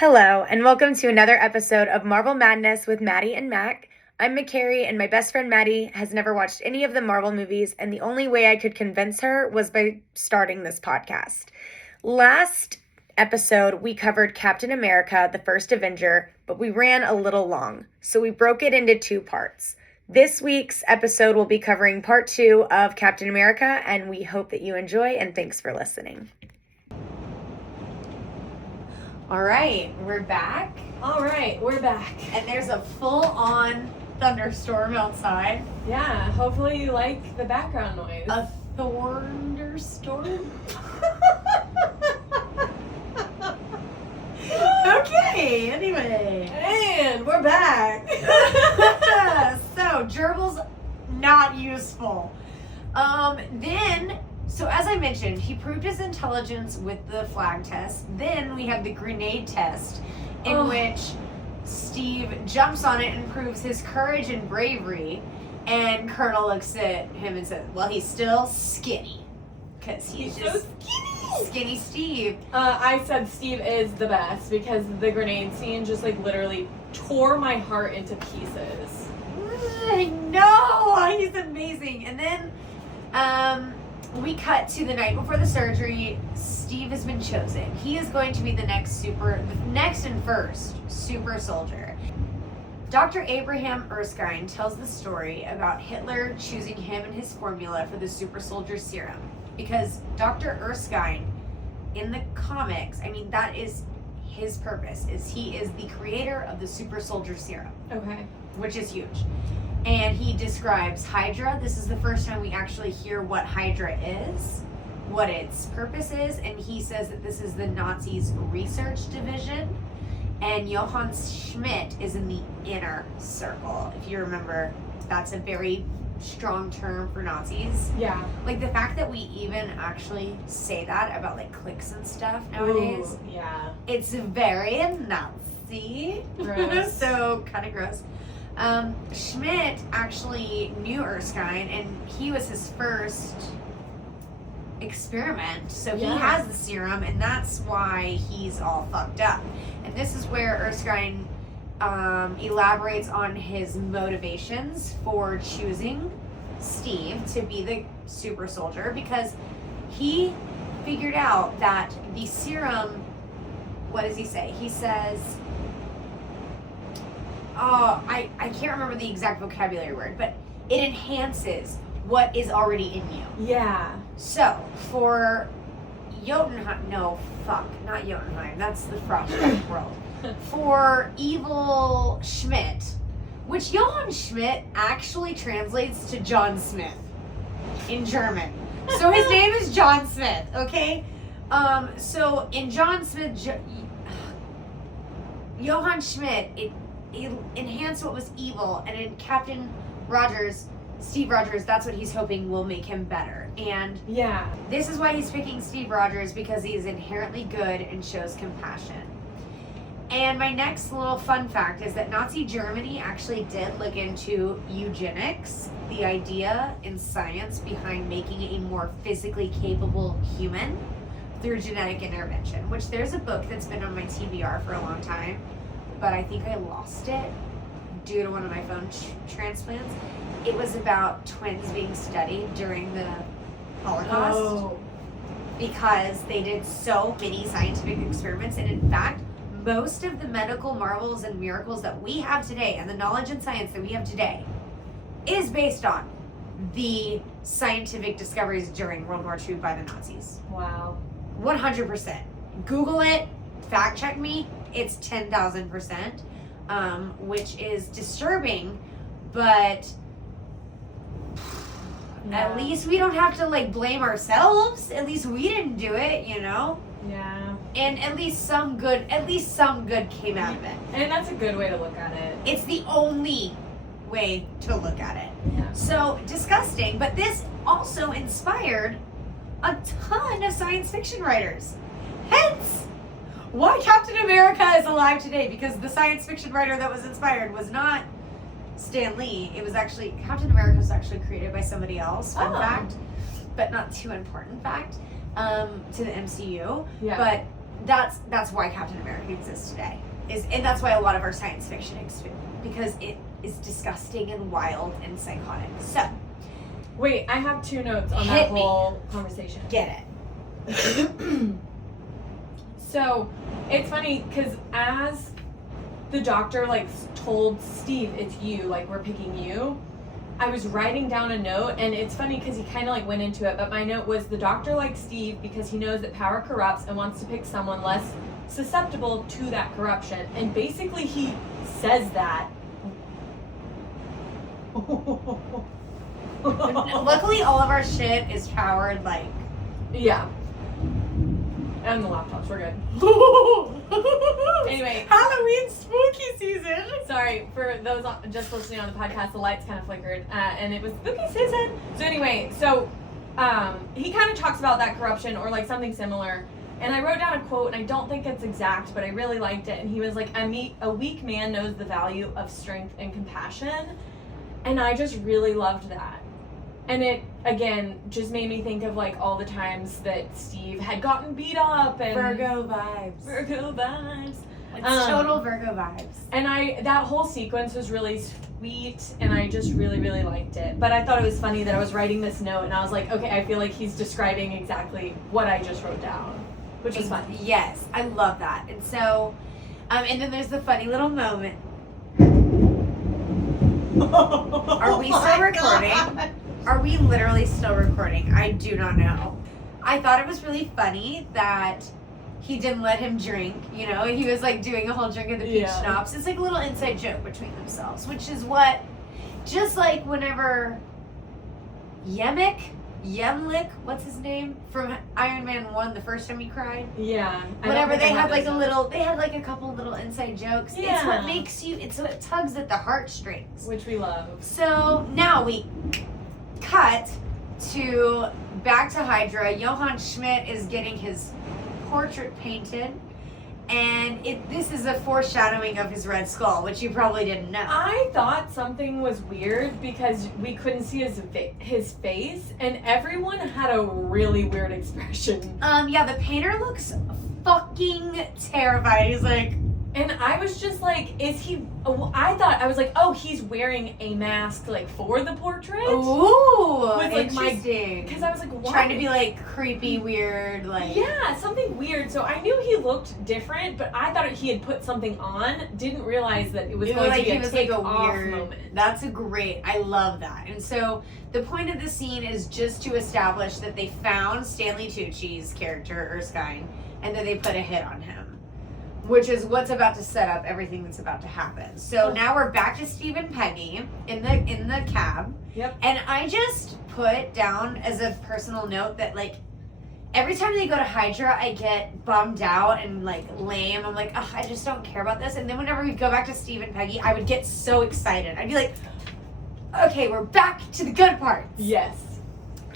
Hello, and welcome to another episode of Marvel Madness with Maddie and Mac. I'm McCary, and my best friend Maddie has never watched any of the Marvel movies, and the only way I could convince her was by starting this podcast. Last episode, we covered Captain America, the first Avenger, but we ran a little long, so we broke it into two parts. This week's episode will be covering part 2 of Captain America, and we hope that you enjoy, and thanks for listening. All right, we're back. And there's a full-on thunderstorm outside. Yeah, hopefully you like the background noise. A thunderstorm? Okay, anyway. And we're back. So, gerbil's not useful. So as I mentioned, he proved his intelligence with the flag test. Then we have the grenade test, in which Steve jumps on it and proves his courage and bravery. And Colonel looks at him and says, well, he's still skinny. Because he's just so skinny Steve. I said Steve is the best because the grenade scene just like literally tore my heart into pieces. I know! He's amazing. And then, we cut to the night before the surgery. Steve has been chosen. He is going to be the next and first super soldier. Dr. Abraham Erskine tells the story about Hitler choosing him and his formula for the super soldier serum. Because Dr. Erskine, in the comics, that is his purpose, is he is the creator of the super soldier serum. Okay. Which is huge. And he describes Hydra. This is the first time we actually hear what Hydra is, what its purpose is, and he says that this is the Nazis' research division, and Johann Schmidt is in the inner circle. If you remember, that's a very strong term for Nazis. Yeah. Like the fact that we even actually say that about like cliques and stuff nowadays. Ooh, yeah. It's very Nazi. Gross. So kind of gross. Schmidt actually knew Erskine, and he was his first experiment. So he has the serum, and that's why he's all fucked up. And this is where Erskine elaborates on his motivations for choosing Steve to be the super soldier, because he figured out that the serum, what does he say? He says, I can't remember the exact vocabulary word, but it enhances what is already in you. Yeah. So, for not Jotunheim, that's the Frostbite world. For evil Schmidt, which Johann Schmidt actually translates to John Smith in German. So his name is John Smith, okay? So in John Smith, Johann Schmidt, it enhanced what was evil, and in Captain Rogers, Steve Rogers, that's what he's hoping will make him better. And yeah, this is why he's picking Steve Rogers, because he is inherently good and shows compassion. And my next little fun fact is that Nazi Germany actually did look into eugenics, the idea in science behind making a more physically capable human through genetic intervention, which there's a book that's been on my TBR for a long time, but I think I lost it due to one of my phone transplants. It was about twins being studied during the Holocaust because they did so many scientific experiments, and in fact, most of the medical marvels and miracles that we have today and the knowledge and science that we have today is based on the scientific discoveries during World War II by the Nazis. Wow. 100%. Google it, fact check me, it's 10,000%, which is disturbing, but at least we don't have to like blame ourselves. At least we didn't do it, you know? Yeah. And at least some good came out of it. And that's a good way to look at it. It's the only way to look at it. Yeah. So disgusting, but this also inspired a ton of science fiction writers. Hence, why Captain America is alive today, because the science fiction writer that was inspired was not Stan Lee. It was actually, Captain America was actually created by somebody else, fun fact, but not too important fact, to the MCU. Yeah. But that's why Captain America exists today. And that's why a lot of our science fiction exists, because it is disgusting and wild and psychotic. So, wait, I have 2 notes on that whole conversation. Get it. So, it's funny because as the doctor like told Steve, it's you, like we're picking you, I was writing down a note, and it's funny because he kind of like went into it, but my note was the doctor likes Steve because he knows that power corrupts and wants to pick someone less susceptible to that corruption. And basically he says that. Luckily, all of our shit is powered like. Yeah. And the laptops, we're good. Anyway. Halloween spooky season. Sorry, for those just listening on the podcast, the lights kind of flickered, and it was spooky season. So anyway, he kind of talks about that corruption or like something similar. And I wrote down a quote, and I don't think it's exact, but I really liked it. And he was like, a weak man knows the value of strength and compassion. And I just really loved that. And it, again, just made me think of, like, all the times that Steve had gotten beat up. And Virgo vibes. Virgo vibes. It's total Virgo vibes. And that whole sequence was really sweet, and I just really, really liked it. But I thought it was funny that I was writing this note, and I was like, okay, I feel like he's describing exactly what I just wrote down, which is fun. Yes, I love that. And so, and then there's the funny little moment. Are we still recording? God. Are we literally still recording? I do not know. I thought it was really funny that he didn't let him drink. You know, he was like doing a whole drink of the peach schnapps. It's like a little inside joke between themselves, which is what, just like whenever Yemlik, what's his name from Iron Man 1, the first time he cried. Yeah. Whenever they had like a couple little inside jokes. Yeah. It's what makes you. It's what tugs at the heartstrings, which we love. So now we cut to back to Hydra. Johann Schmidt is getting his portrait painted, and this is a foreshadowing of his Red Skull, which you probably didn't know. I thought something was weird because we couldn't see his face, and everyone had a really weird expression. Yeah, the painter looks fucking terrified. He's like, and I was just like, I was like, oh, he's wearing a mask, like, for the portrait? Ooh, like interesting. Because I was like, what? Trying to be, like, creepy, weird, like. Yeah, something weird. So I knew he looked different, but I thought he had put something on. Didn't realize that it was going to be a take-off moment. That's I love that. And so the point of the scene is just to establish that they found Stanley Tucci's character, Erskine, and that they put a hit on him. Which is what's about to set up everything that's about to happen. So now we're back to Steve and Peggy in the cab. Yep. And I just put down as a personal note that, like, every time they go to Hydra, I get bummed out and, like, lame. I'm like, I just don't care about this. And then whenever we go back to Steve and Peggy, I would get so excited. I'd be like, okay, we're back to the good parts. Yes.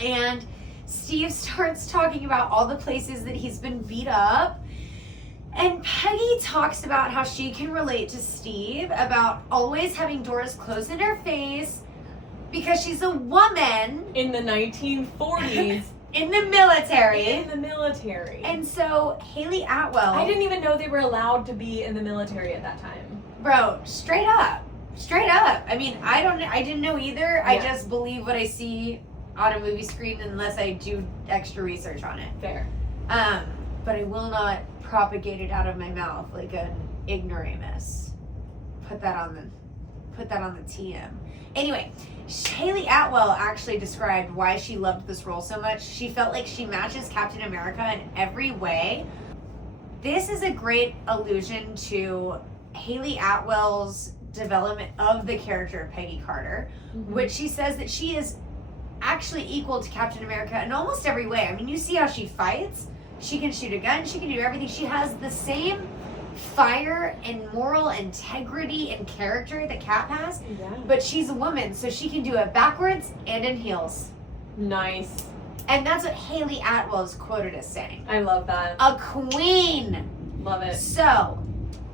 And Steve starts talking about all the places that he's been beat up. And Peggy talks about how she can relate to Steve about always having doors closed in her face because she's a woman. In the 1940s. In the military. In the military. And so Haley Atwell. I didn't even know they were allowed to be in the military at that time. Bro, straight up. Straight up. I mean, I didn't know either. Yeah. I just believe what I see on a movie screen unless I do extra research on it. Fair. But I will not propagate it out of my mouth like an ignoramus. Put that on the TM. Anyway, Haley Atwell actually described why she loved this role so much. She felt like she matches Captain America in every way. This is a great allusion to Haley Atwell's development of the character of Peggy Carter, which she says that she is actually equal to Captain America in almost every way. I mean, you see how she fights. She can shoot a gun. She can do everything. She has the same fire and moral integrity and character that Cap has. Yeah. But she's a woman, so she can do it backwards and in heels. Nice. And that's what Haley Atwell is quoted as saying. I love that. A queen. Love it. So,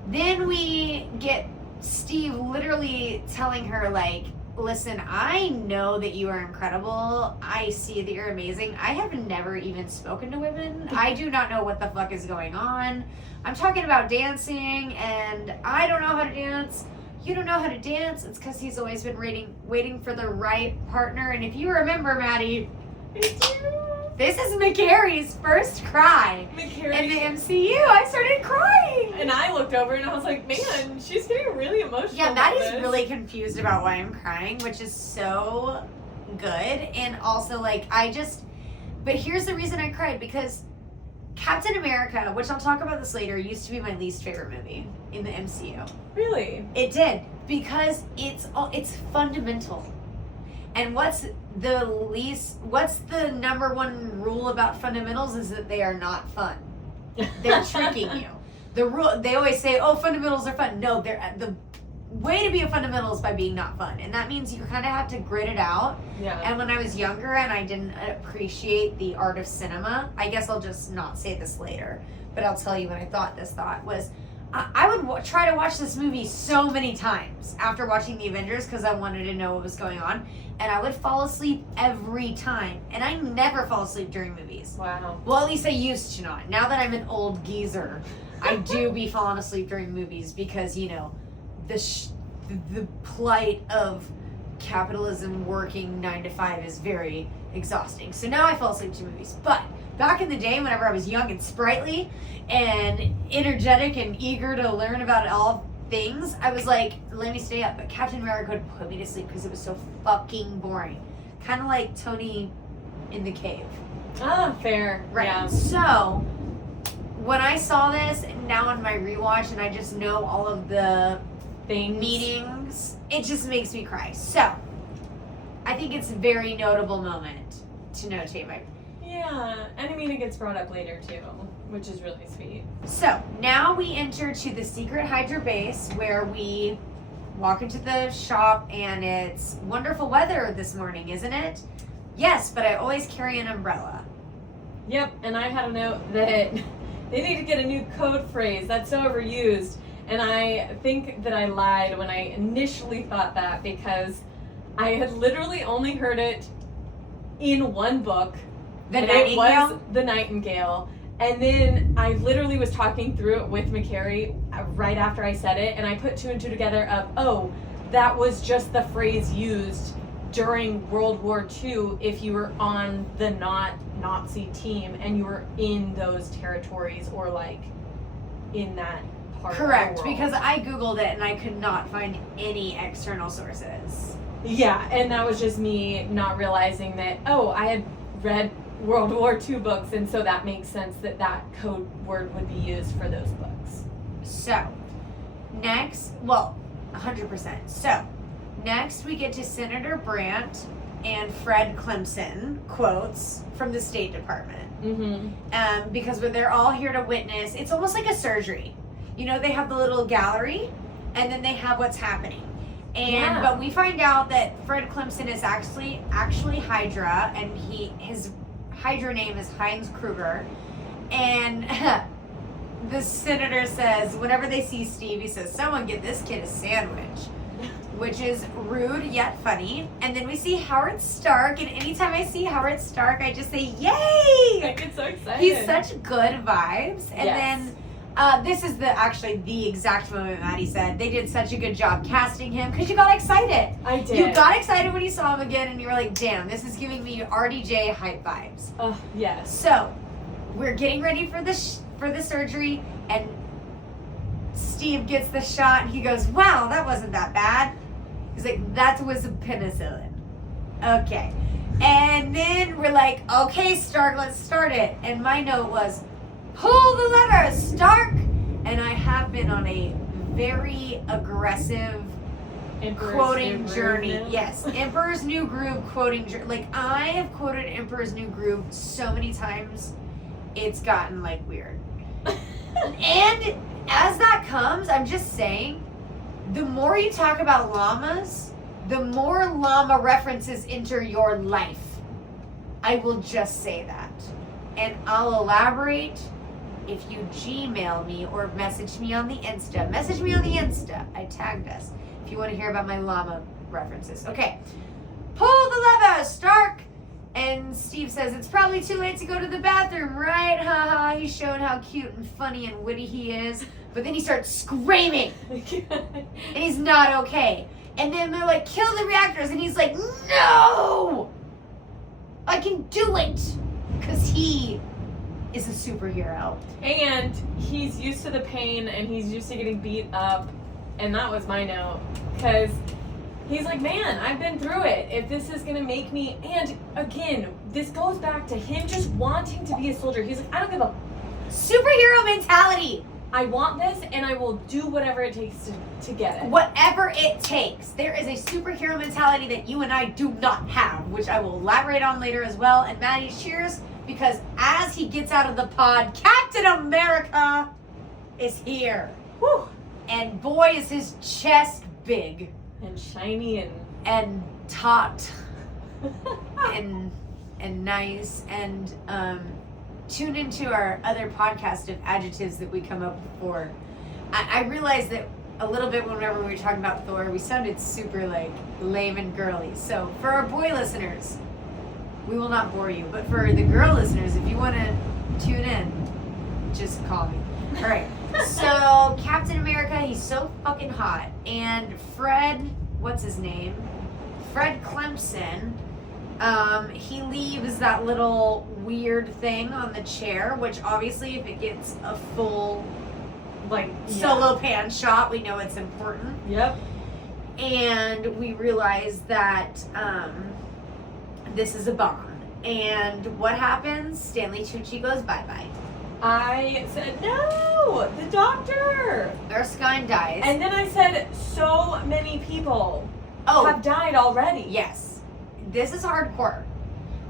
then we get Steve literally telling her, like, listen, I know that you are incredible. I see that you're amazing. I have never even spoken to women. I do not know what the fuck is going on. I'm talking about dancing, and I don't know how to dance. You don't know how to dance. It's because he's always been waiting for the right partner. And if you remember, Maddie, this is McCary's first cry in the MCU. I started crying. And I looked over and I was like, man, she's getting really emotional. Yeah, Maddie's really confused about why I'm crying, which is so good. And also, like, but here's the reason I cried, because Captain America, which I'll talk about this later, used to be my least favorite movie in the MCU. Really? It did, because it's fundamental. And what's the number one rule about fundamentals is that they are not fun. They're tricking you. They always say, oh, fundamentals are fun. No, the way to be a fundamental is by being not fun. And that means you kind of have to grit it out. Yeah. And when I was younger and I didn't appreciate the art of cinema, I guess I'll just not say this later, but I'll tell you what I thought this thought was. I would try to watch this movie so many times after watching the Avengers because I wanted to know what was going on. And I would fall asleep every time. And I never fall asleep during movies. Wow. Well, at least I used to not. Now that I'm an old geezer, I do be falling asleep during movies because, you know, the plight of capitalism working 9 to 5 is very exhausting. So now I fall asleep to movies. But back in the day, whenever I was young and sprightly and energetic and eager to learn about all things, I was like, let me stay up. But Captain America would put me to sleep because it was so fucking boring. Kind of like Tony in the cave. Ah, fair. Right. Yeah. So when I saw this, now on my rewatch, and I just know all of the meetings, it just makes me cry. So I think it's a very notable moment to notate my. Yeah, and I mean, it gets brought up later too, which is really sweet. So now we enter to the secret Hydra base where we walk into the shop, and it's wonderful weather this morning, isn't it? Yes, but I always carry an umbrella. Yep, and I had a note that they need to get a new code phrase that's so overused. And I think that I lied when I initially thought that, because I had literally only heard it in one book. The Nightingale? It was The Nightingale. And then I literally was talking through it with McCary right after I said it, and I put 2 and 2 together of, oh, that was just the phrase used during World War II if you were on the not Nazi team and you were in those territories or like in that part Correct, of the world. because I Googled it and I could not find any external sources. Yeah, and that was just me not realizing that, oh, I had read World War II books, and so that makes sense that that code word would be used for those books. So, next, well, 100%. So, next we get to Senator Brandt and Fred Clemson quotes from the State Department. Mm-hmm. Because they're all here to witness, it's almost like a surgery. You know, they have the little gallery, and then they have what's happening. And but we find out that Fred Clemson is actually Hydra, and his Hydra name is Heinz Kruger. And the senator says, whenever they see Steve, he says, someone get this kid a sandwich. Which is rude yet funny. And then we see Howard Stark, and anytime I see Howard Stark, I just say, yay! I get so excited. He's such good vibes. And Yes. then this is the exact moment Maddie said. They did such a good job casting him because you got excited. I did. You got excited when you saw him again, and you were like, damn, this is giving me RDJ hype vibes. Yes. So, we're getting ready for the surgery, and Steve gets the shot, and he goes, wow, that wasn't that bad. He's like, that was a penicillin. Okay. And then we're like, okay, Stark, let's start it. And my note was, pull the lever, Stark! And I have been on a very aggressive Emperor's quoting New journey. Groove. Yes, Emperor's New Groove quoting journey. Like, I have quoted Emperor's New Groove so many times, it's gotten, like, weird. And as that comes, I'm just saying, the more you talk about llamas, the more llama references enter your life. I will just say that. And I'll elaborate if you Gmail me or message me on the Insta. Message me on the Insta. I tagged us. If you want to hear about my llama references. Okay. Pull the lever, Stark! And Steve says, it's probably too late to go to the bathroom, right? Haha, he's showing how cute and funny and witty he is. But then he starts screaming. And he's not okay. And then they're like, kill the reactors. And he's like, no! I can do it! Because he is a superhero. And he's used to the pain and he's used to getting beat up. And that was my note. Because he's like, man, I've been through it. If this is going to make me... And again, this goes back to him just wanting to be a soldier. He's like, I don't give a... Superhero mentality. I want this and I will do whatever it takes to get it. Whatever it takes. There is a superhero mentality that you and I do not have, which I will elaborate on later as well. And Maddie cheers because as he gets out of the pod, Captain America is here. Whew. And boy, is his chest big. And shiny and taut and nice. And tune into our other podcast of adjectives that we come up with for. I realized that a little bit whenever we were talking about Thor, we sounded super like lame and girly. So for our boy listeners, we will not bore you. But for the girl listeners, if you want to tune in, just call me. All right. So Captain America, he's so fucking hot. And Fred, what's his name? Fred Clemson. He leaves that little weird thing on the chair, which obviously if it gets a full solo pan shot, we know it's important. Yep. And we realize that this is a bomb. And what happens? Stanley Tucci goes bye-bye. I said, no, the doctor. Erskine dies. And then I said, so many people have died already. Yes. This is hardcore.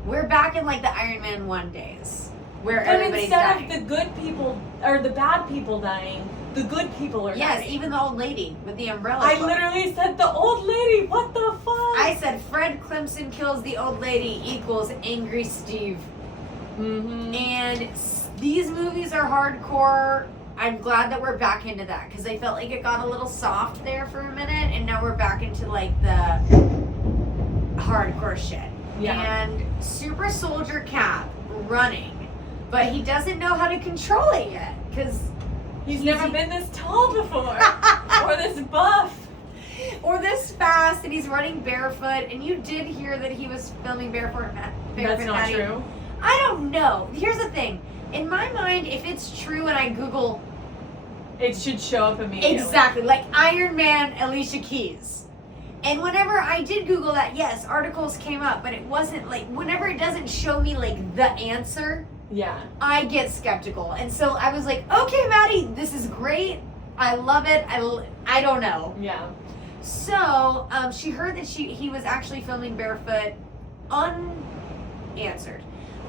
We're back in like the Iron Man 1 days where everybody's dying. Instead of the good people, or the bad people dying, the good people are dying. Yes, even the old lady with the umbrella. I literally said the old lady. What the fuck? I said Fred Clemson kills the old lady equals Angry Steve. Mm-hmm. And these movies are hardcore. I'm glad that we're back into that because I felt like it got a little soft there for a minute, and now we're back into like the hardcore shit. Yeah. And Super Soldier Cap running, but he doesn't know how to control it yet because he's never been this tall before, or this buff, or this fast, and he's running barefoot. And you did hear that he was filming barefoot. That's not Maddie. true. I don't know. Here's the thing. In my mind, if it's true and I Google... It should show up immediately. Exactly. Like Iron Man, Alicia Keys. And whenever I did Google that, yes, articles came up, but it wasn't like... Whenever it doesn't show me, like, the answer, yeah, I get skeptical. And so I was like, okay, Maddie, this is great. I love it. I don't know. Yeah. So, she heard that he was actually filming barefoot, unanswered.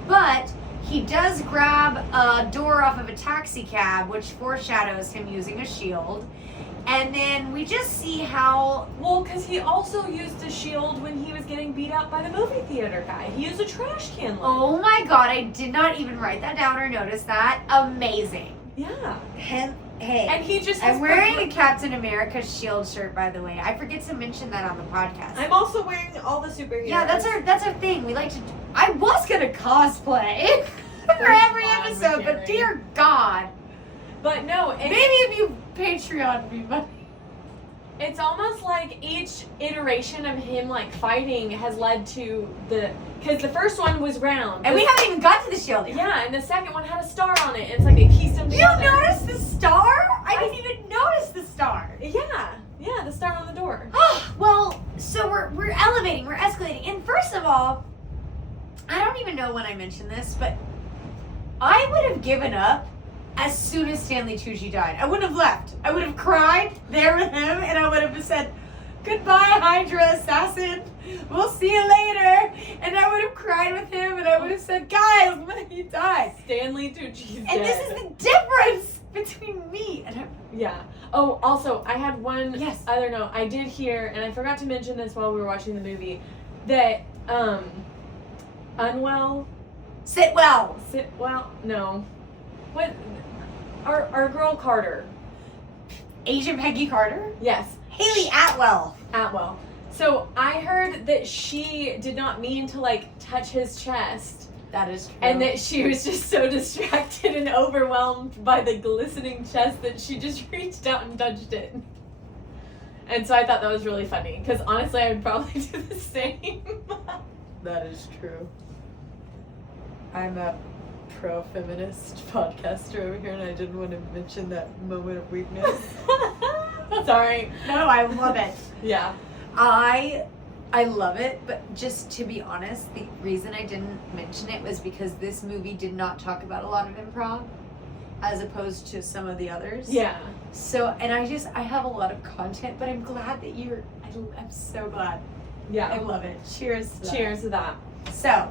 But he does grab a door off of a taxi cab, which foreshadows him using a shield. And then we just see how... Well, because he also used a shield when he was getting beat up by the movie theater guy. He used a trash can lid. Oh my god, I did not even write that down or notice that. Amazing. Yeah. Hey. And he just... I'm wearing a Captain America shield shirt, by the way. I forget to mention that on the podcast. I'm also wearing all the superheroes. Yeah, that's our thing. We like to... I was going to cosplay for every episode, but dear God. But no, Maybe if you Patreon me, but... It's almost like each iteration of him like fighting has led to because the first one was round. And we haven't even got to the shield yet. Yeah, and the second one had a star on it. It's like it keeps them together. You noticed the star? I didn't even notice the star. Yeah, the star on the door. Well, so we're elevating, we're escalating. And first of all, I don't even know when I mentioned this, but I would have given up as soon as Stanley Tucci died. I wouldn't have left. I would have cried there with him, and I would have said, goodbye, Hydra assassin. We'll see you later. And I would have cried with him, and I would have said, guys, he died. Stanley Tucci's dead. And this is the difference between me and him. Yeah. Oh, also, I had one Yes. other note. I did hear, and I forgot to mention this while we were watching the movie, that What? Our girl Carter. Agent Peggy Carter? Yes. Haley Atwell. Atwell. So I heard that she did not mean to like touch his chest. That is true. And that she was just so distracted and overwhelmed by the glistening chest that she just reached out and touched it. And so I thought that was really funny, because honestly, I would probably do the same. That is true. I'm a pro-feminist podcaster over here, and I didn't want to mention that moment of weakness. Sorry. No, I love it. Yeah. I love it, but just to be honest, the reason I didn't mention it was because this movie did not talk about a lot of improv, as opposed to some of the others. Yeah. So, and I have a lot of content, but I'm glad that I'm so glad. Yeah. I love it. Cheers. To that. Cheers to that. So,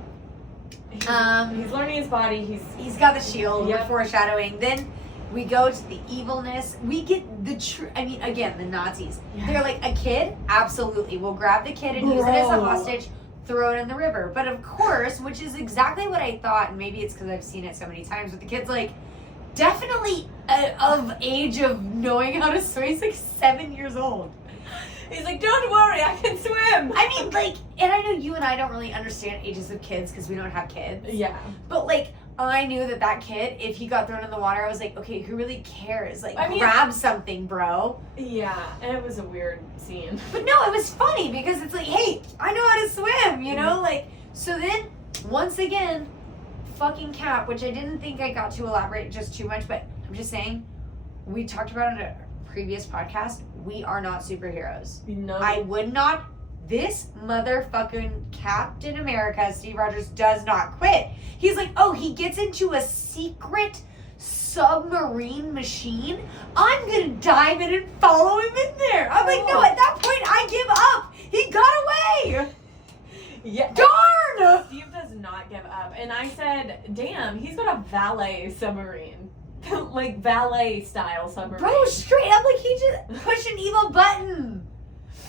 He's learning his body. he's got the shield. Yep. We're foreshadowing. Then we go to the evilness. We get the again, the Nazis. Yeah. They're like, a kid? Absolutely. We'll grab the kid and use it as a hostage, throw it in the river. But of course, which is exactly what I thought, and maybe it's because I've seen it so many times, but the kid's like, definitely of age of knowing how to swim. He's like 7 years old. He's like, don't worry, I can swim. I mean, like, and I know you and I don't really understand ages of kids because we don't have kids. Yeah. But, like, I knew that kid, if he got thrown in the water, I was like, okay, who really cares? Like, grab something, bro. Yeah, and it was a weird scene. But no, it was funny because it's like, hey, I know how to swim, you know? Like, so then, once again, fucking Cap, which I didn't think I got to elaborate just too much, but I'm just saying, we talked about it in a previous podcast, we are not superheroes. No. I would not. This motherfucking Captain America, Steve Rogers, does not quit. He's like, oh, he gets into a secret submarine machine. I'm gonna dive in and follow him in there. I'm like, no, at that point, I give up. He got away. Yeah. Darn! Steve does not give up. And I said, damn, he's got a valet submarine. Like valet style submarine. Bro, straight up, like he just pushed an evil button.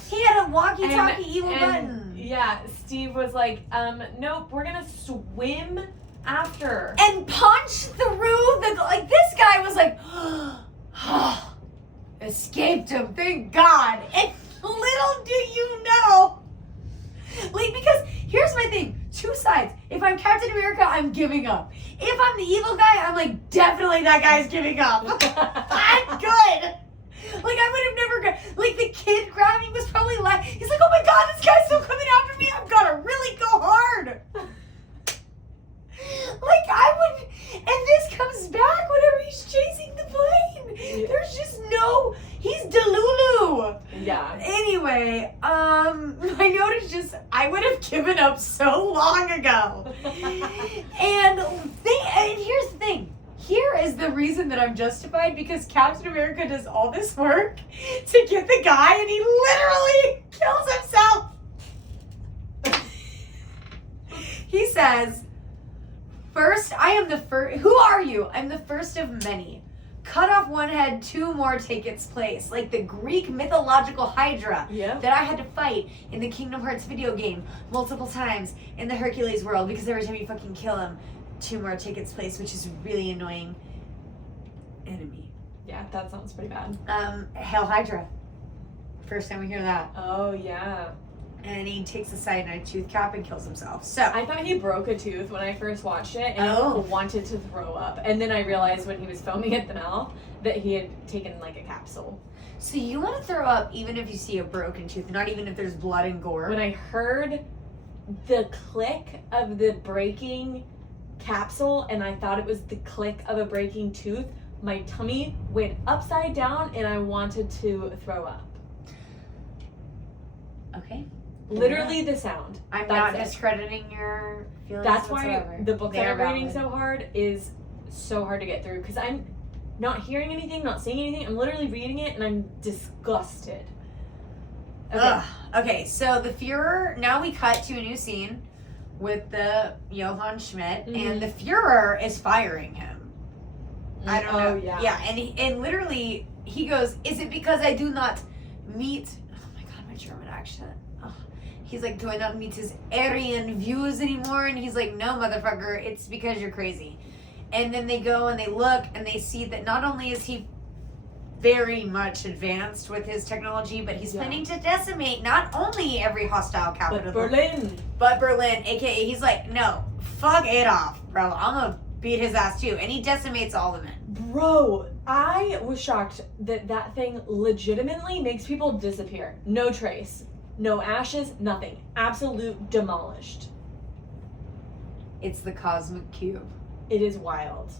He had a walkie-talkie evil button. Yeah, Steve was like, nope, we're gonna swim after. And punch through like, this guy was like, escaped him, thank God. And little do you know. Like, because here's my thing, two sides. If I'm Captain America, I'm giving up. If I'm the evil guy, I'm like, definitely that guy's giving up. I'm good. Like, I would have never like, the kid grabbing was probably like, he's like, oh my God, this guy's still coming after me. I've got to really go hard. Like, I would, and this comes back whenever he's chasing the plane. Yeah. There's just no, he's Delulu. Yeah. Anyway, my note is just, I would have given up so long ago. And here's the thing. Here is the reason that I'm justified, because Captain America does all this work to get the guy, and he literally kills himself. He says, first, I am the first. Who are you? I'm the first of many. Cut off one head, two more take its place. Like the Greek mythological Hydra that I had to fight in the Kingdom Hearts video game multiple times in the Hercules world, because every time you fucking kill him, two more take its place, which is a really annoying enemy. Yeah, that sounds pretty bad. Hail Hydra. First time we hear that. Oh, yeah. And he takes a cyanide tooth cap and kills himself. So I thought he broke a tooth when I first watched it, and I wanted to throw up. And then I realized when he was foaming at the mouth that he had taken like a capsule. So you want to throw up even if you see a broken tooth, not even if there's blood and gore? When I heard the click of the breaking capsule and I thought it was the click of a breaking tooth, my tummy went upside down and I wanted to throw up. Okay. Literally the sound. I'm not discrediting your feelings. That's whatsoever. why the book that I'm reading valid. so hard is so hard to get through, because I'm not hearing anything, not seeing anything. I'm literally reading it and I'm disgusted. Okay. Ugh. Okay, so the Führer, now we cut to a new scene with the Johann Schmidt, and the Führer is firing him. I don't know. Yeah. Yeah, and literally he goes, is it because I do not meet, oh my God, my German accent. Oh. He's like, do I not meet his Aryan views anymore? And he's like, no, motherfucker, it's because you're crazy. And then they go and they look and they see that not only is he very much advanced with his technology, but he's Yeah. planning to decimate not only every hostile capital, But Berlin. but Berlin, aka he's like, no, fuck Adolf, bro. I'm gonna beat his ass too. And he decimates all the men. Bro, I was shocked that thing legitimately makes people disappear. No trace. No ashes, nothing. Absolute demolished. It's the cosmic cube. It is wild.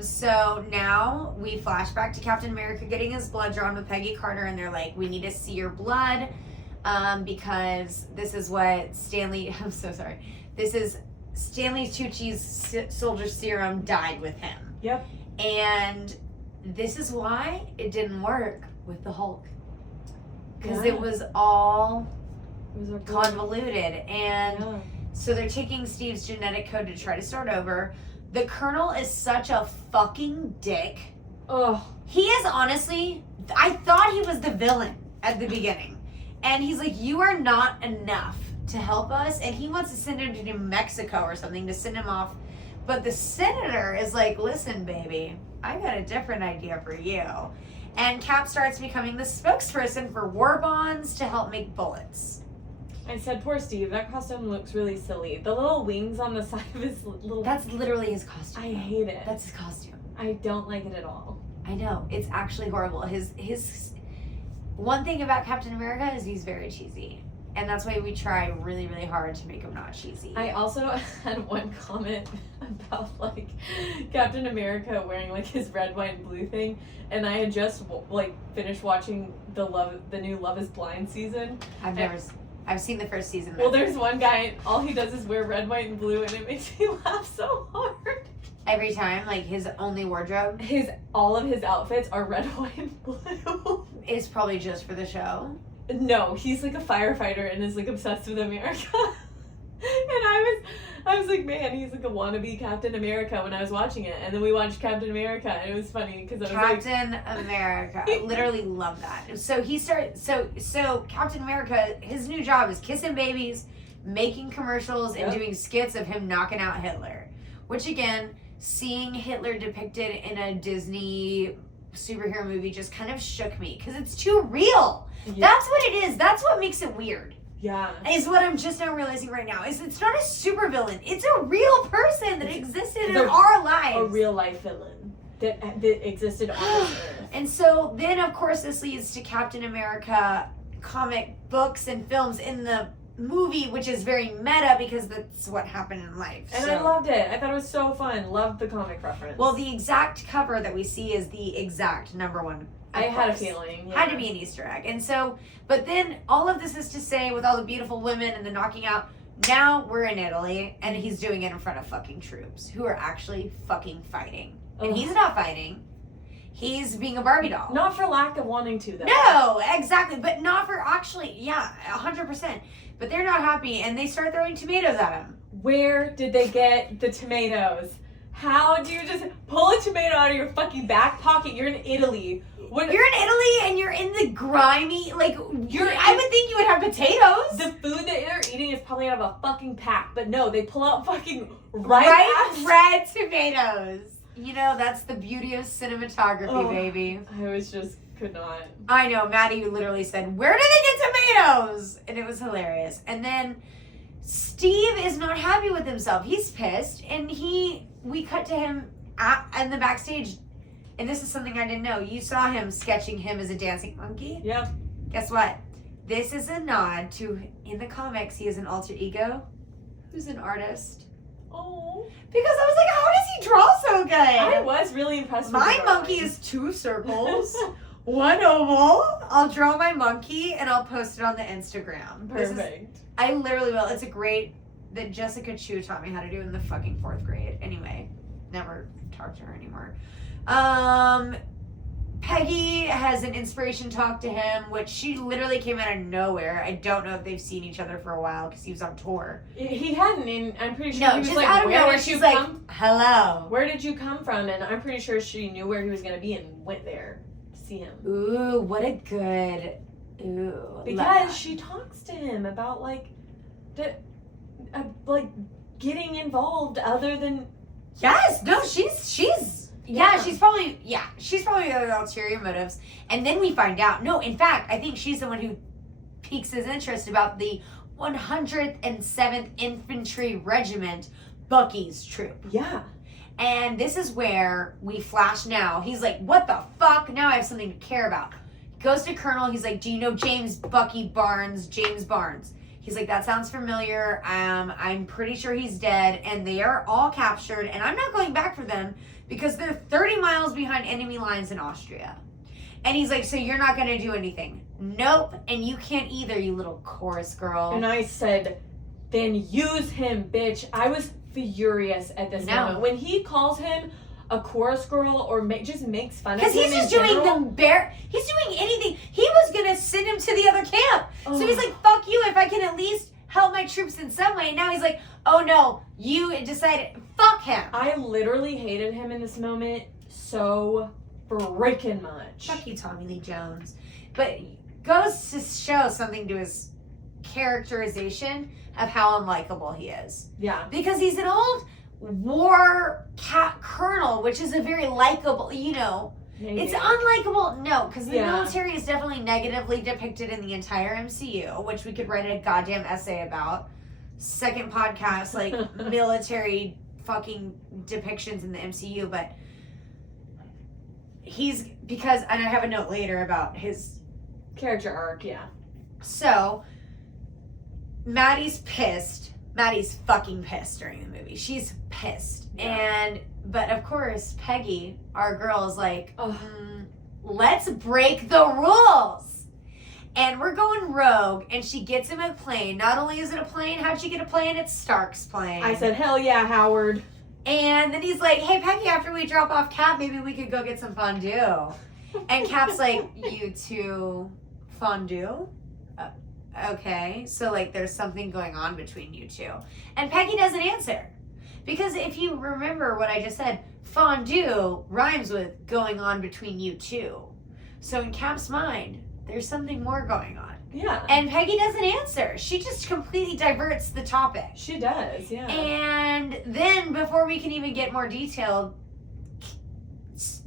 So now we flash back to Captain America getting his blood drawn with Peggy Carter, and they're like, we need to see your blood, because this is what Stanley, I'm so sorry, this is Stanley Tucci's soldier serum died with him. Yep. And this is why it didn't work with the Hulk. Because Yeah. it was all It was a convoluted. And Yeah. so they're taking Steve's genetic code to try to start over. The Colonel is such a fucking dick. Oh, He is honestly, I thought he was the villain at the beginning. And he's like, you are not enough to help us. And he wants to send him to New Mexico or something to send him off. But the senator is like, listen, baby, I got a different idea for you. And Cap starts becoming the spokesperson for war bonds to help make bullets. I said, poor Steve, that costume looks really silly. The little wings on the side of his little... That's literally his costume. I hate it. That's his costume. I don't like it at all. I know. It's actually horrible. His one thing about Captain America is he's very cheesy. And that's why we try really, really hard to make him not cheesy. I also had one comment about, like, Captain America wearing, like, his red, white, and blue thing. And I had just, like, finished watching the new Love is Blind season. I've seen the first season. Well, there's one guy, all he does is wear red, white, and blue, and it makes me laugh so hard. Every time, like, his only wardrobe All of his outfits are red, white, and blue. is probably just for the show. No, he's like a firefighter and is like obsessed with America. And I was like, man, he's like a wannabe Captain America when I was watching it. And then we watched Captain America, and it was funny because I was like, Captain America. I literally love that. So Captain America, his new job is kissing babies, making commercials, and Yep. doing skits of him knocking out Hitler. Which again, seeing Hitler depicted in a Disney superhero movie just kind of shook me because it's too real. yeah. That's what it is. That's what makes it weird. Yeah. Is what I'm just now realizing right now. Is it's not a supervillain. It's a real person that existed in our lives. A real life villain that existed on this earth. And so then, of course, this leads to Captain America comic books and films in the movie, which is very meta because that's what happened in life. And So- I loved it. I thought it was so fun. Loved the comic reference. Well, the exact cover that we see is the exact number one. I had a course. feeling. Had to be an Easter egg. And so, but then all of this is to say, with all the beautiful women and the knocking out, now we're in Italy and he's doing it in front of fucking troops who are actually fucking fighting. And Ugh. he's not fighting. He's being a Barbie doll. Not for lack of wanting to, though. No, exactly. But not for actually, yeah, 100%. But they're not happy and they start throwing tomatoes at him. Where did they get the tomatoes? How do you just pull a tomato out of your fucking back pocket? You're in Italy. What, You're in Italy and you're in the grimy, like, I would think you would have potatoes. the food that they're eating is probably out of a fucking pack, but no, they pull out fucking ripe red tomatoes. You know, that's the beauty of cinematography, Oh. baby. I was just could not. I know, Maddie literally said, where did they get tomatoes? And it was hilarious. And then Steve is not happy with himself. He's pissed. And we cut to him in the backstage. And this is something I didn't know. You saw him sketching him as a dancing monkey. Yep. Guess what? This is a nod to, in the comics, he is an alter ego who's an artist. Oh. Because I was like, how does he draw so good? I was really impressed with My the monkey drawing. is 2 circles, 1 oval. I'll draw my monkey and I'll post it on the Instagram. Perfect. I literally will. It's a great that Jessica Chu taught me how to do in the fucking 4th grade. Anyway, never talked to her anymore. Peggy has an inspiration talk to him, which she literally came out of nowhere. I don't know if they've seen each other for a while because he was on tour. He hadn't, and I'm pretty sure No, he was just like, out of where nowhere, did you she's like, come? hello. Where did you come from? And I'm pretty sure she knew where he was going to be and went there to see him. Ooh, what a good. Ooh. love Because that. she talks to him about like getting involved other than Yes, no, she's She's probably the ulterior motives. And then we find out, no, in fact, I think she's the one who piques his interest about the 107th Infantry Regiment, Bucky's troop. Yeah. And this is where we flash now. He's like, what the fuck? Now I have something to care about. He goes to Colonel. He's like, do you know James Barnes? He's like, that sounds familiar. I'm pretty sure he's dead. And they are all captured. And I'm not going back for them because they're 30 miles behind enemy lines in Austria. And he's like, so you're not going to do anything? Nope. And you can't either, you little chorus girl. And I said, then use him, bitch. I was furious at this moment. When he calls him a chorus girl or just makes fun of him. Because he's just doing he's doing anything. He was going to send him to the other camp. Oh. So he's like, fuck you, if I can at least help my troops in some way. And now he's like, oh no, you decided, fuck him. I literally hated him in this moment so freaking much. Fuck you, Tommy Lee Jones. But goes to show something to his characterization of how unlikable he is. Yeah. Because he's an old war colonel, which is a very likable, Maybe. It's unlikable, no, because the military is definitely negatively depicted in the entire MCU, which we could write a goddamn essay about. Second podcast, like, military fucking depictions in the MCU, but and I have a note later about his character arc, yeah. So, Maddie's pissed. Maddie's fucking pissed during the movie. She's pissed. Yeah. But of course, Peggy, our girl, is like, let's break the rules. And we're going rogue, and she gets him a plane. Not only is it a plane, how'd she get a plane? It's Stark's plane. I said, hell yeah, Howard. And then he's like, hey, Peggy, after we drop off Cap, maybe we could go get some fondue. And Cap's like, you two fondue? Okay, so like there's something going on between you two. And Peggy doesn't answer. Because if you remember what I just said, fondue rhymes with going on between you two. So in Cap's mind, there's something more going on. Yeah. And Peggy doesn't answer. She just completely diverts the topic. She does, yeah. And then before we can even get more detailed,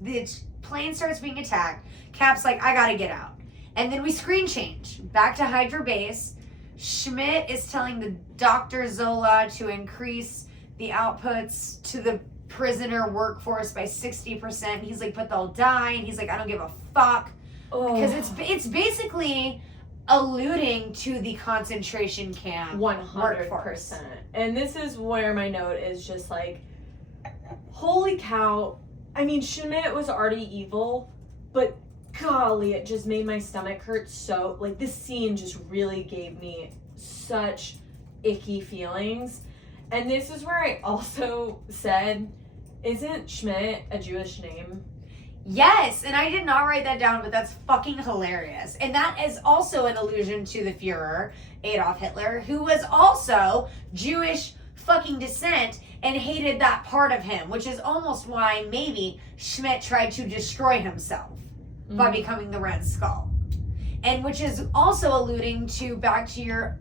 the plane starts being attacked. Cap's like, I gotta get out. And then we screen change back to Hydra Base. Schmidt is telling the Dr. Zola to increase the outputs to the prisoner workforce by 60%. He's like, but they'll die. And he's like, I don't give a fuck. Because it's basically alluding to the concentration camp 100%. workforce. And this is where my note is just like, holy cow. I mean, Schmidt was already evil, but golly, it just made my stomach hurt so, like, this scene just really gave me such icky feelings. And this is where I also said, isn't Schmidt a Jewish name? Yes, and I did not write that down, but that's fucking hilarious. And that is also an allusion to the Fuhrer, Adolf Hitler, who was also Jewish fucking descent and hated that part of him, which is almost why maybe Schmidt tried to destroy himself by becoming the Red Skull. And which is also alluding to back to your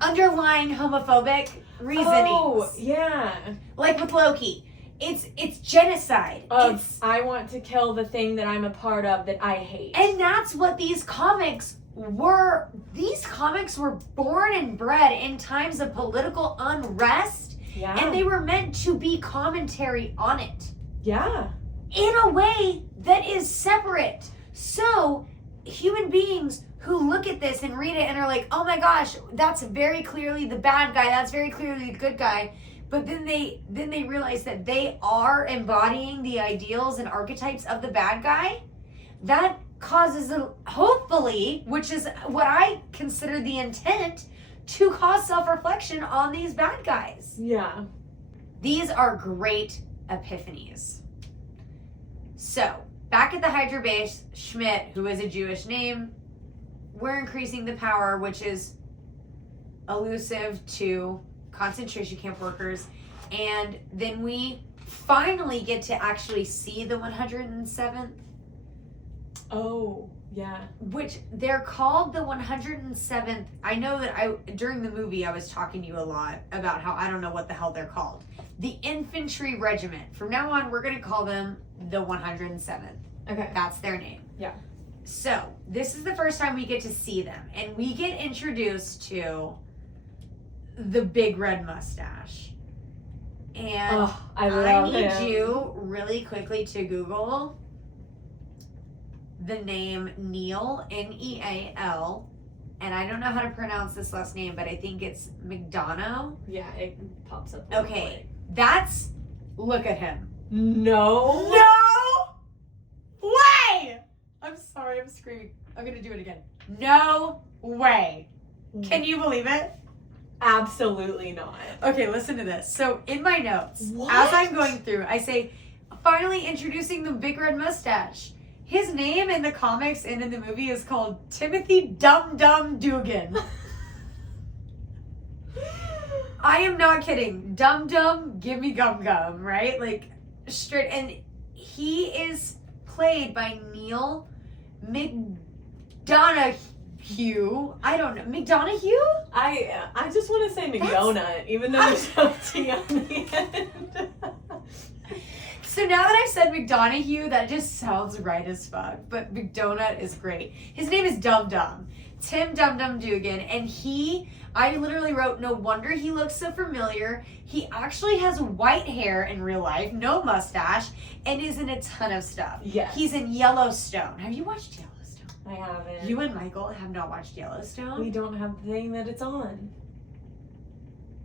underlying homophobic reasonings. Oh, yeah. Like with Loki. It's genocide. I want to kill the thing that I'm a part of that I hate. And that's what these comics were. These comics were born and bred in times of political unrest. Yeah. And they were meant to be commentary on it. Yeah. In a way that is separate. So, human beings who look at this and read it and are like, oh my gosh, that's very clearly the bad guy, that's very clearly the good guy. But then they realize that they are embodying the ideals and archetypes of the bad guy. That causes, hopefully, which is what I consider the intent, to cause self-reflection on these bad guys. Yeah. These are great epiphanies. So, back at the Hydra base, Schmidt, who is a Jewish name, we're increasing the power, which is elusive to concentration camp workers. And then we finally get to actually see the 107th Oh, yeah. which they're called the 107th. I know that during the movie I was talking to you a lot about how I don't know what the hell they're called. The Infantry Regiment. From now on, we're going to call them the 107th. Okay. That's their name. Yeah. So, this is the first time we get to see them. And we get introduced to the big red mustache. And I I need him. you really quickly to Google the name Neil, Neal. And I don't know how to pronounce this last name, but I think it's McDonough. Yeah, it pops up. Okay, that's, look at him. No. No way! I'm sorry, I'm screaming. I'm gonna do it again. No way. Can you believe it? Absolutely not. Okay, listen to this. So in my notes, What? as I'm going through, I say, finally introducing the big red mustache. His name in the comics and in the movie is called Timothy Dum Dum Dugan. I am not kidding. Dum Dum, give me gum gum, right? Like, straight. And he is played by Neil McDonough. I don't know. McDonough? I just want to say McDonut, even though there's no T on the end. So now that I've said McDonough, that just sounds right as fuck. But McDonut is great. His name is Dum Dum. Tim Dum Dum Dugan. And I literally wrote, no wonder he looks so familiar. He actually has white hair in real life, no mustache, and is in a ton of stuff. Yes. He's in Yellowstone. Have you watched Yellowstone? I haven't. You and Michael have not watched Yellowstone? We don't have the thing that it's on.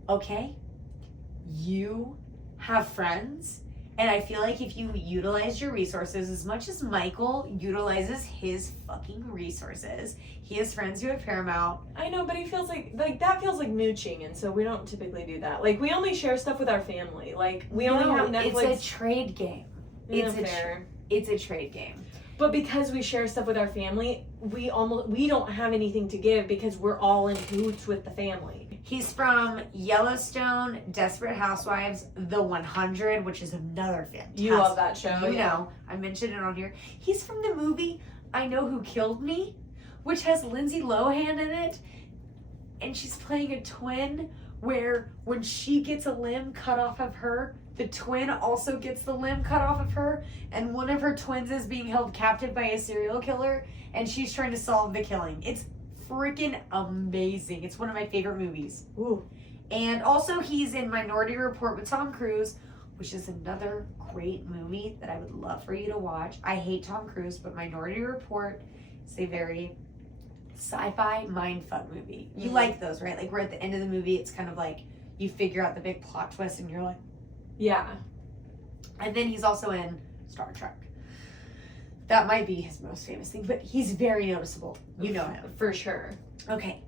Okay. You have friends. And I feel like if you utilize your resources as much as Michael utilizes his fucking resources, he has friends who have Paramount. I know, but he feels like that feels like mooching, and so we don't typically do that. Like, we only share stuff with our family. Like, we only have Netflix. It's a trade game. It's a trade game. But because we share stuff with our family, we don't have anything to give because we're all in cahoots with the family. He's from Yellowstone, Desperate Housewives, The 100, which is another fantastic. You love that show. You know, I mentioned it on here. He's from the movie I Know Who Killed Me, which has Lindsay Lohan in it, and she's playing a twin where when she gets a limb cut off of her, the twin also gets the limb cut off of her, and one of her twins is being held captive by a serial killer, and she's trying to solve the killing. It's freaking amazing. It's one of my favorite movies. Ooh. And also he's in Minority Report with Tom Cruise, which is another great movie that I would love for you to watch. I hate Tom Cruise, but Minority Report is a very sci-fi mindfuck movie. You like those, right? Like, we're at the end of the movie, it's kind of like you figure out the big plot twist and you're like, yeah. And then he's also in Star Trek. That might be his most famous thing, but he's very noticeable. You know him. For sure. Okay.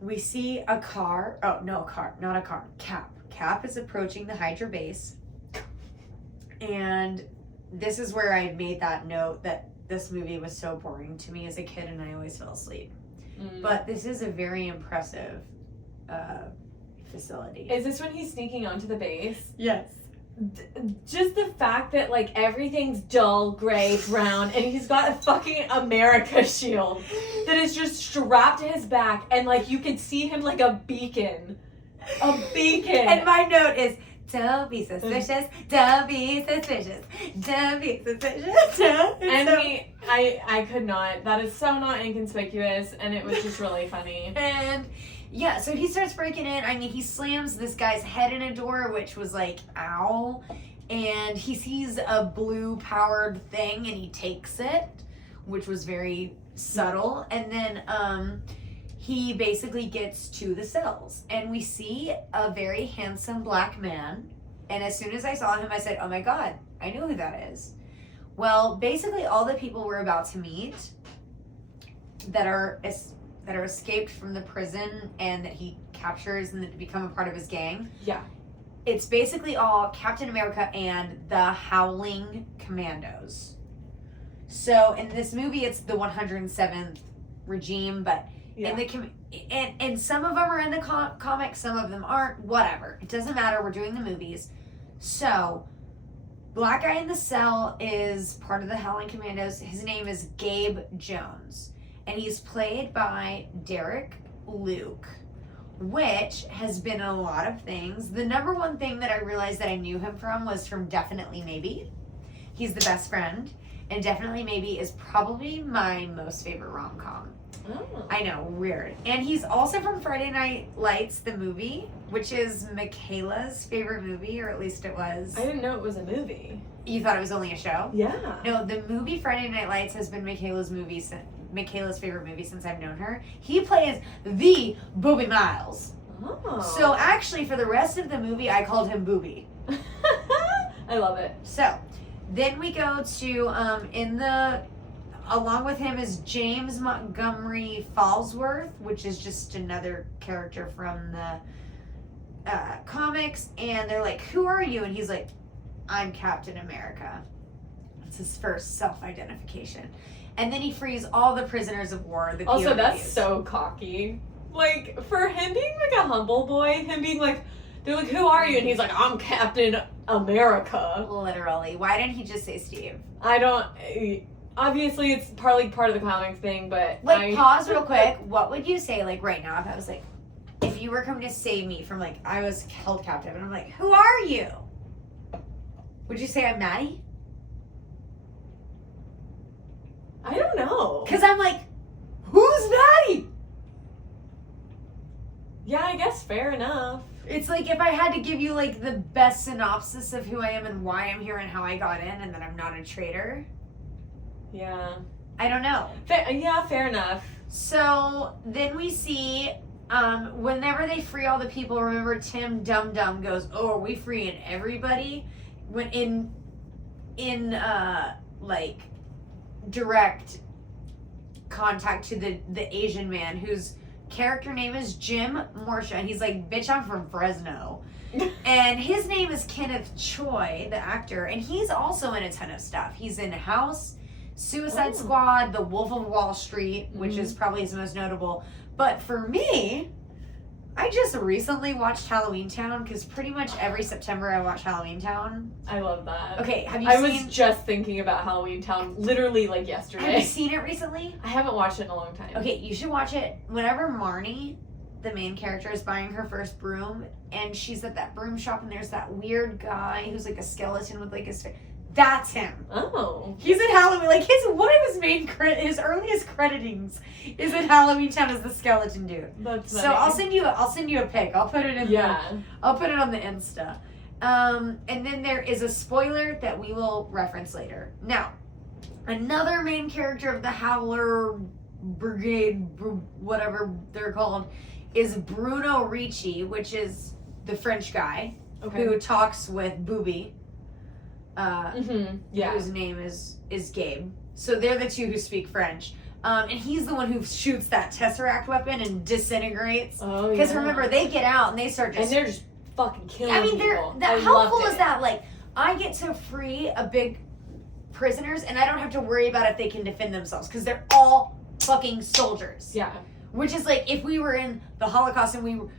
We see a car. Oh, no, a car. Not a car. Cap. Cap is approaching the Hydra base. And this is where I made that note that this movie was so boring to me as a kid and I always fell asleep. But this is a very impressive facility. Is this when he's sneaking onto the base? Yes. Just the fact that, like, everything's dull, gray, brown, and he's got a fucking America shield that is just strapped to his back, and, like, you can see him like a beacon. A beacon. And my note is, don't be suspicious, don't be suspicious, don't be suspicious. And I could not. That is so not inconspicuous, and it was just really funny. And yeah, so he starts breaking in. I mean, he slams this guy's head in a door, which was like, ow. And he sees a blue-powered thing, and he takes it, which was very subtle. And then he basically gets to the cells. And we see a very handsome black man. And as soon as I saw him, I said, oh my God, I know who that is. Well, basically all the people we're about to meet that are escaped from the prison and that he captures and that become a part of his gang. Yeah. It's basically all Captain America and the Howling Commandos. So in this movie, it's the 107th regime, but in the and some of them are in the comics, some of them aren't. Whatever, it doesn't matter. We're doing the movies. So Black guy in the cell is part of the Howling Commandos. His name is Gabe Jones, and he's played by Derek Luke, which has been a lot of things. The number one thing that I realized that I knew him from was from Definitely Maybe. He's the best friend, and Definitely Maybe is probably my most favorite rom-com. Oh. I know, weird. And he's also from Friday Night Lights, the movie, which is Michaela's favorite movie, or at least it was. I didn't know it was a movie. You thought it was only a show? Yeah. No, the movie Friday Night Lights has been Michaela's favorite movie since I've known her. He plays the Booby Miles. Oh. So actually, for the rest of the movie, I called him Booby. I love it. So, then we go to, along with him is James Montgomery Falsworth, which is just another character from the comics. And they're like, who are you? And he's like, I'm Captain America. It's his first self-identification. And then he frees all the prisoners of war. The Also, POWs. that's so cocky. Like, for him being like a humble boy, him being like, they're like, who are you? And he's like, I'm Captain America. Literally. Why didn't he just say Steve? I don't... Obviously, it's partly part of the comics thing, but Like, pause real quick. What would you say, like, right now, if I was like, if you were coming to save me from, like, I was held captive, and I'm like, who are you? Would you say I'm Maddie? I don't know. Because I'm like, who's Maddie? Yeah, I guess fair enough. It's like if I had to give you, like, the best synopsis of who I am and why I'm here and how I got in and that I'm not a traitor. Yeah. I don't know. Fair enough. So then we see, whenever they free all the people, remember Tim Dum Dum goes, oh, are we freeing everybody? When in like direct contact to the Asian man whose character name is Jim Morsha, and he's like, bitch, I'm from Fresno. And his name is Kenneth Choi, the actor, and he's also in a ton of stuff. He's in House, Suicide Squad, The Wolf of Wall Street, which is probably his most notable. But for me, I just recently watched Halloween Town, because pretty much every September I watch Halloween Town. I love that. Okay, have you I seen... was just thinking about Halloween Town literally like Have yesterday. you seen it recently? I haven't watched it in a long time. Okay, you should watch it. Whenever Marnie, the main character, is buying her first broom, and she's at that broom shop, and there's that weird guy who's like a skeleton with like his face. That's him. Oh. He's in Halloween. Like one of his his earliest creditings is in Halloween Town as the skeleton dude. That's So funny. I'll send you a pic. I'll put it in. I'll put it on the Insta. And then there is a spoiler that we will reference later. Now, another main character of the Howler Brigade, whatever they're called, is Bruno Ricci, which is the French guy who talks with Booby. Whose name is Gabe. So they're the two who speak French. And he's the one who shoots that Tesseract weapon and disintegrates. Oh, Because remember, they get out and they start just... And they're just fucking killing I mean, people. how cool is that? Like, I get to free a big prisoners and I don't have to worry about if they can defend themselves. Because they're all fucking soldiers. Yeah. Which is like, if we were in the Holocaust and we were,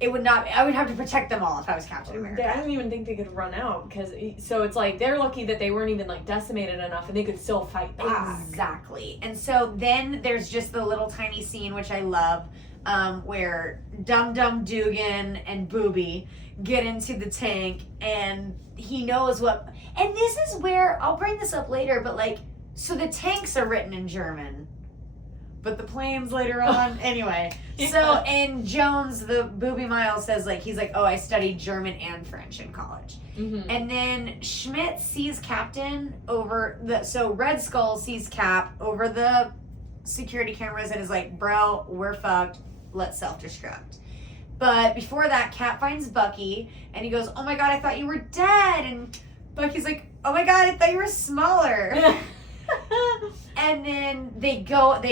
it would not, I would have to protect them all if I was Captain America. I don't even think they could run out because, so it's like, they're lucky that they weren't even like decimated enough and they could still fight back. Exactly. And so then there's just the little tiny scene, which I love, where Dum Dum Dugan and Booby get into the tank and he knows what, and this is where, I'll bring this up later, but like, so the tanks are written in German. But the planes later on, anyway. Yeah. So, and Jones, the Booby Miles, says, like, he's like, oh, I studied German and French in college. Mm-hmm. And then Schmidt sees Captain so Red Skull sees Cap over the security cameras and is like, bro, we're fucked. Let's self-destruct. But before that, Cap finds Bucky and he goes, oh my God, I thought you were dead. And Bucky's like, oh my God, I thought you were smaller. And then they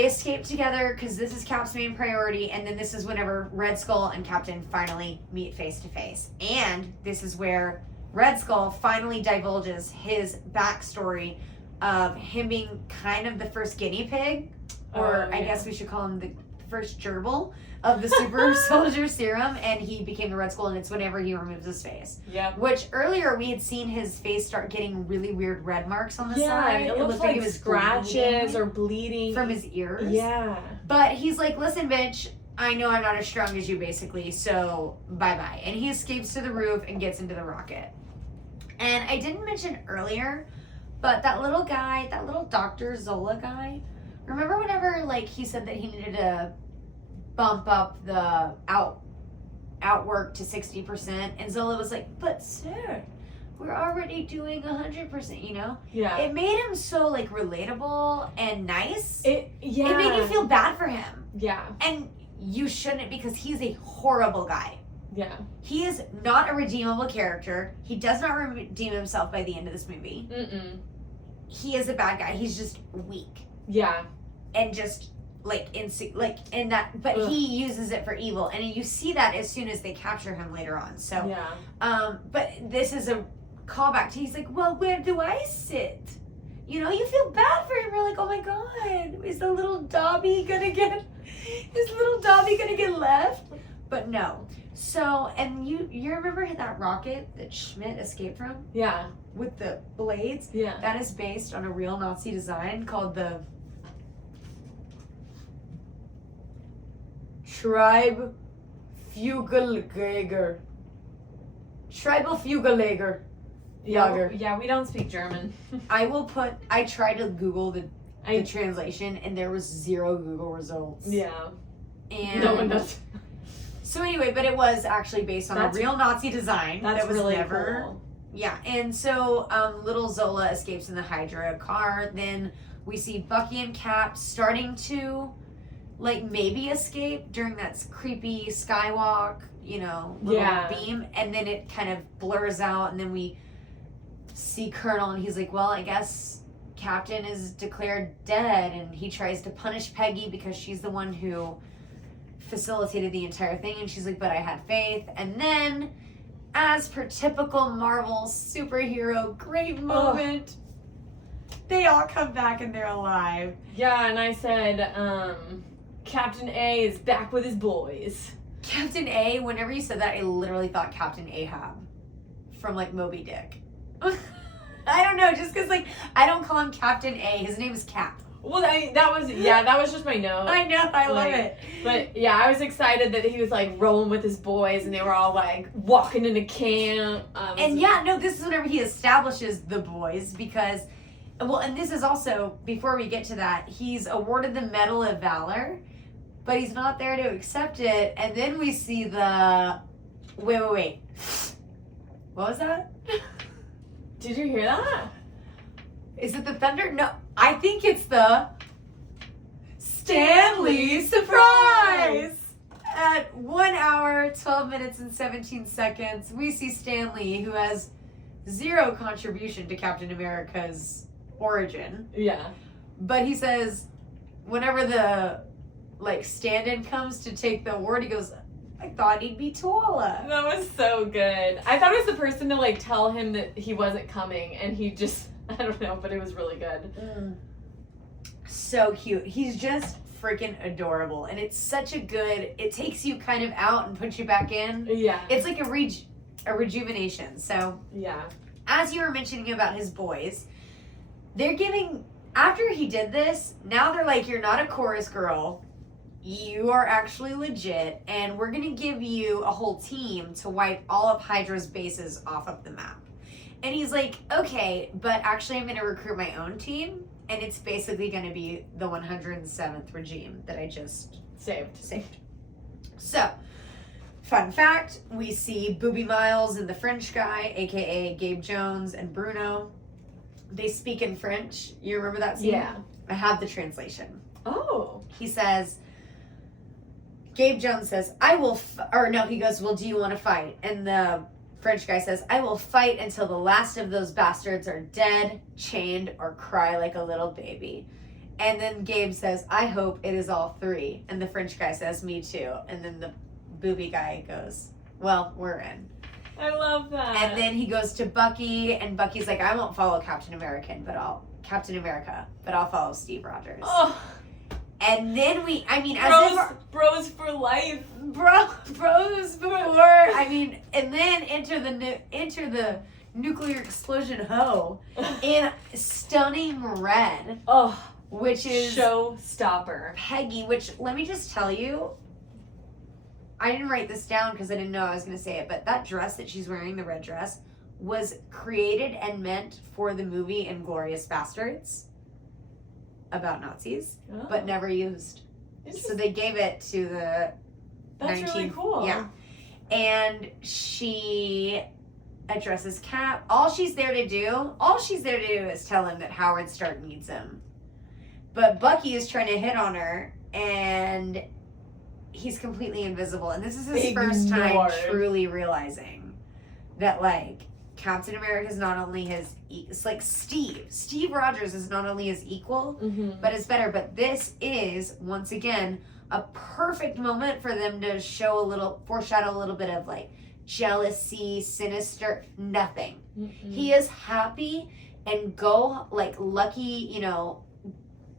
escape together because this is Cap's main priority, and then this is whenever Red Skull and Captain finally meet face to face. And this is where Red Skull finally divulges his backstory of him being kind of the first guinea pig, or I guess we should call him the first gerbil, of the super soldier serum, and he became the Red Skull, and it's whenever he removes his face. Yep. Which earlier we had seen his face start getting really weird red marks on the side. It looked like it was scratches or bleeding from his ears. Yeah. But he's like, listen, bitch, I know I'm not as strong as you, basically, so bye-bye. And he escapes to the roof and gets into the rocket. And I didn't mention earlier, but that little guy, that little Dr. Zola guy, remember whenever, like, he said that he needed to bump up the outwork to 60%, and Zola was like, but sir, we're already doing 100%, you know? Yeah. It made him so, like, relatable and nice. It It made you feel bad for him. Yeah. And you shouldn't, because he's a horrible guy. Yeah. He is not a redeemable character. He does not redeem himself by the end of this movie. Mm-mm. He is a bad guy. He's just weak. Yeah. And just, like, in that, but Ugh. he uses it for evil. And you see that as soon as they capture him later on. So, Yeah. but this is a callback to, he's like, well, where do I sit? You know, you feel bad for him. You're like, oh my God, is the little Dobby gonna get left? But no. So, and you remember that rocket that Schmidt escaped from Yeah. with the blades? Yeah. That is based on a real Nazi design called the Tribal Fugelager. Yeah, we don't speak German. I tried to Google the translation, and there was 0 Google results. Yeah. And No one does. So anyway, but it was actually based on a real Nazi design. That's that was really never, cool. Yeah, and so little Zola escapes in the Hydra car. Then we see Bucky and Cap starting to, like, maybe escape during that creepy skywalk, you know, little beam. And then it kind of blurs out, and then we see Colonel, and he's like, well, I guess Captain is declared dead. And he tries to punish Peggy because she's the one who facilitated the entire thing, and she's like, but I had faith. And then, as per typical Marvel superhero, great moment, they all come back and they're alive. Yeah, and I said, Captain A is back with his boys. Captain A, whenever you said that, I literally thought Captain Ahab from, like, Moby Dick. I don't know, just because, like, I don't call him Captain A, his name is Cap. Well, that was just my note. I know, I love it. But yeah, I was excited that he was like rolling with his boys, and they were all like walking into camp. And yeah, no, this is whenever he establishes the boys, because, well, and this is also, before we get to that, he's awarded the Medal of Valor, but he's not there to accept it. And then we see the, wait. What was that? Did you hear that? Is it the thunder? No, I think it's the Stanley surprise! At 1 hour, 12 minutes, and 17 seconds, we see Stanley, who has 0 contribution to Captain America's origin. Yeah. But he says, whenever the, like, stand-in comes to take the award, he goes, I thought he'd be taller. That was so good. I thought it was the person to, like, tell him that he wasn't coming, and he just... I don't know, but it was really good. So cute. He's just freaking adorable. And it's such a good, it takes you kind of out and puts you back in. Yeah. It's like a rejuvenation. So, yeah. As you were mentioning about his boys, they're giving, after he did this, now they're like, you're not a chorus girl. You are actually legit. And we're going to give you a whole team to wipe all of Hydra's bases off of the map. And he's like, okay, but actually I'm going to recruit my own team, and it's basically going to be the 107th regime that I just saved. So, fun fact, we see Booby Miles and the French guy, a.k.a. Gabe Jones and Bruno. They speak in French. You remember that scene? Yeah. I have the translation. Oh. He says, Gabe Jones says, he goes, well, do you want to fight? And the French guy says, I will fight until the last of those bastards are dead, chained, or cry like a little baby. And then Gabe says, I hope it is all 3. And the French guy says, me too. And then the booby guy goes, well, we're in. I love that. And then he goes to Bucky, and Bucky's like, I won't follow Captain America, but I'll follow Steve Rogers. Oh. And then Bros for life. Bros before, and then enter the nuclear explosion hoe in stunning red. Oh, which is showstopper. Peggy, which let me just tell you, I didn't write this down because I didn't know I was going to say it, but that dress that she's wearing, the red dress, was created and meant for the movie Inglourious Bastards about Nazis, but never used. So they gave it to the That's really cool. Yeah. And she addresses Cap. All she's there to do is tell him that Howard Stark needs him. But Bucky is trying to hit on her, and he's completely invisible. And this is his first time truly realizing that, like, Captain America is not only it's like Steve Rogers is not only his equal, but is better. But this is, once again, a perfect moment for them to foreshadow a little bit of, like, jealousy, sinister, nothing. He is happy and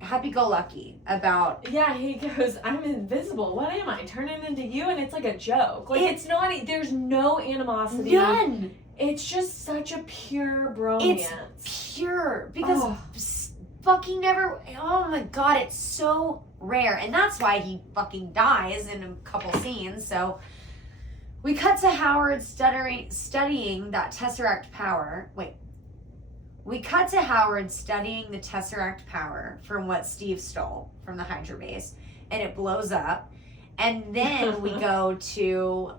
happy-go-lucky about... Yeah, he goes, I'm invisible. What am I? Turning into you? And it's like a joke. Like, it's not... There's no animosity. None! It's just such a pure bromance. It's pure. Because fucking never... Oh my god, it's so rare. And that's why he fucking dies in a couple scenes. So we cut to Howard studying that Tesseract power. We cut to Howard studying the Tesseract power from what Steve stole from the Hydra base. And it blows up. And then we go to...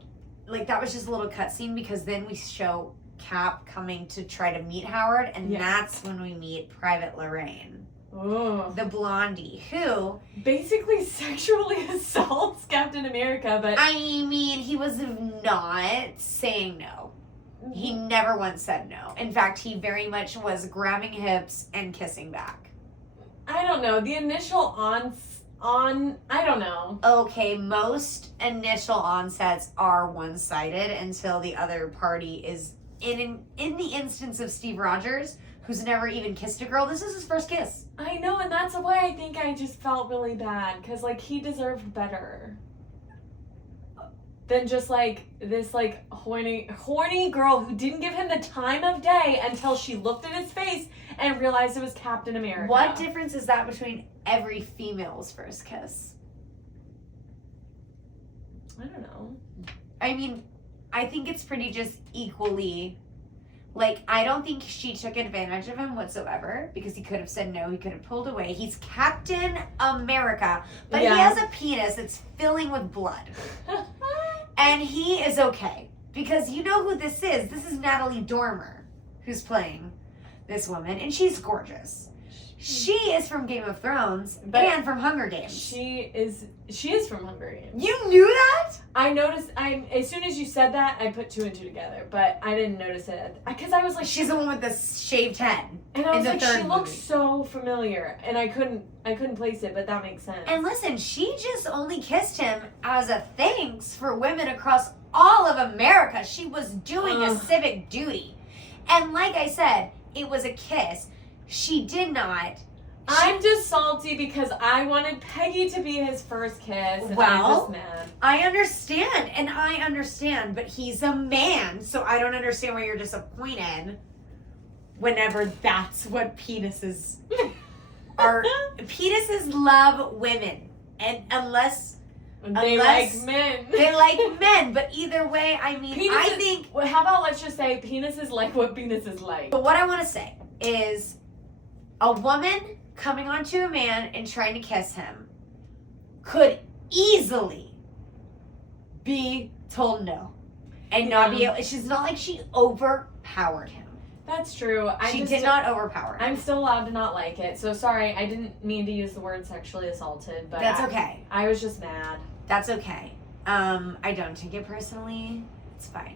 Like, that was just a little cutscene because then we show Cap coming to try to meet Howard. And that's when we meet Private Lorraine. Oh. The blondie who... basically sexually assaults Captain America, but... he was not saying no. He never once said no. In fact, he very much was grabbing hips and kissing back. I don't know. The initial I don't know. Okay, most initial onsets are one-sided until the other party is... In the instance of Steve Rogers, who's never even kissed a girl, this is his first kiss. I know, and that's why I think I just felt really bad. Because, like, he deserved better than just, like, this, like, horny girl who didn't give him the time of day until she looked at his face and realized it was Captain America. What difference is that between every female's first kiss? I don't know. I think it's pretty just equally... Like, I don't think she took advantage of him whatsoever because he could have said no, he could have pulled away. He's Captain America, but he has a penis that's filling with blood. And he is okay because you know who this is. This is Natalie Dormer who's playing this woman, and she's gorgeous. She is from Game of Thrones and from Hunger Games. She is from Hunger Games. You knew that? I noticed. As soon as you said that, I put two and two together, but I didn't notice it because I was like, she's the one with the shaved head. And I was like, she looks so familiar, and I couldn't place it, but that makes sense. And listen, she just only kissed him as a thanks for women across all of America. She was doing a civic duty, and like I said, it was a kiss. She did not. I'm just salty because I wanted Peggy to be his first kiss. And I'm just mad. I understand, but he's a man, so I don't understand why you're disappointed whenever that's what penises are. Penises love women, and unless they like men. They like men, but either way, I think... Well, how about let's just say penises like what penises like. But what I want to say is a woman coming onto a man and trying to kiss him could easily be told no and not be able... She's not like she overpowered him. That's true. She did not overpower him. I'm still allowed to not like it. So sorry, I didn't mean to use the word sexually assaulted, but that's okay. I was just mad. That's okay. I don't take it personally. It's fine.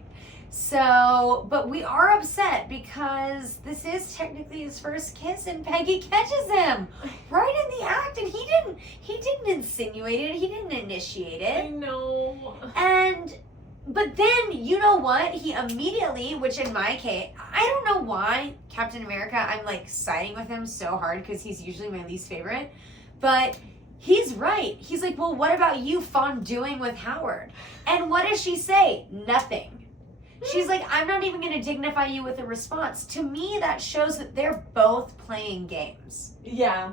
So, but we are upset because this is technically his first kiss, and Peggy catches him right in the act, and he didn't insinuate it, he didn't initiate it. I know. But then, you know what? He immediately, which in my case, I don't know why Captain America, I'm like siding with him so hard because he's usually my least favorite, but he's right. He's like, well, what about you fondueing with Howard? And what does she say? Nothing. She's like, I'm not even going to dignify you with a response. To me, that shows that they're both playing games. Yeah.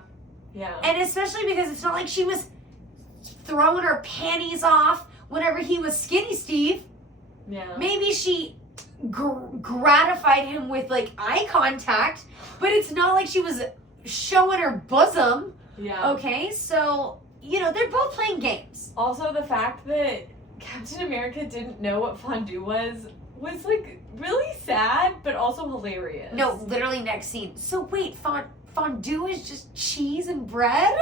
Yeah. And especially because it's not like she was throwing her panties off whenever he was Skinny Steve. Yeah. Maybe she gratified him with like eye contact, but it's not like she was showing her bosom. Yeah. Okay, so they're both playing games. Also, the fact that Captain America didn't know what fondue was like really sad, but also hilarious. No, literally next scene. So wait, fondue is just cheese and bread?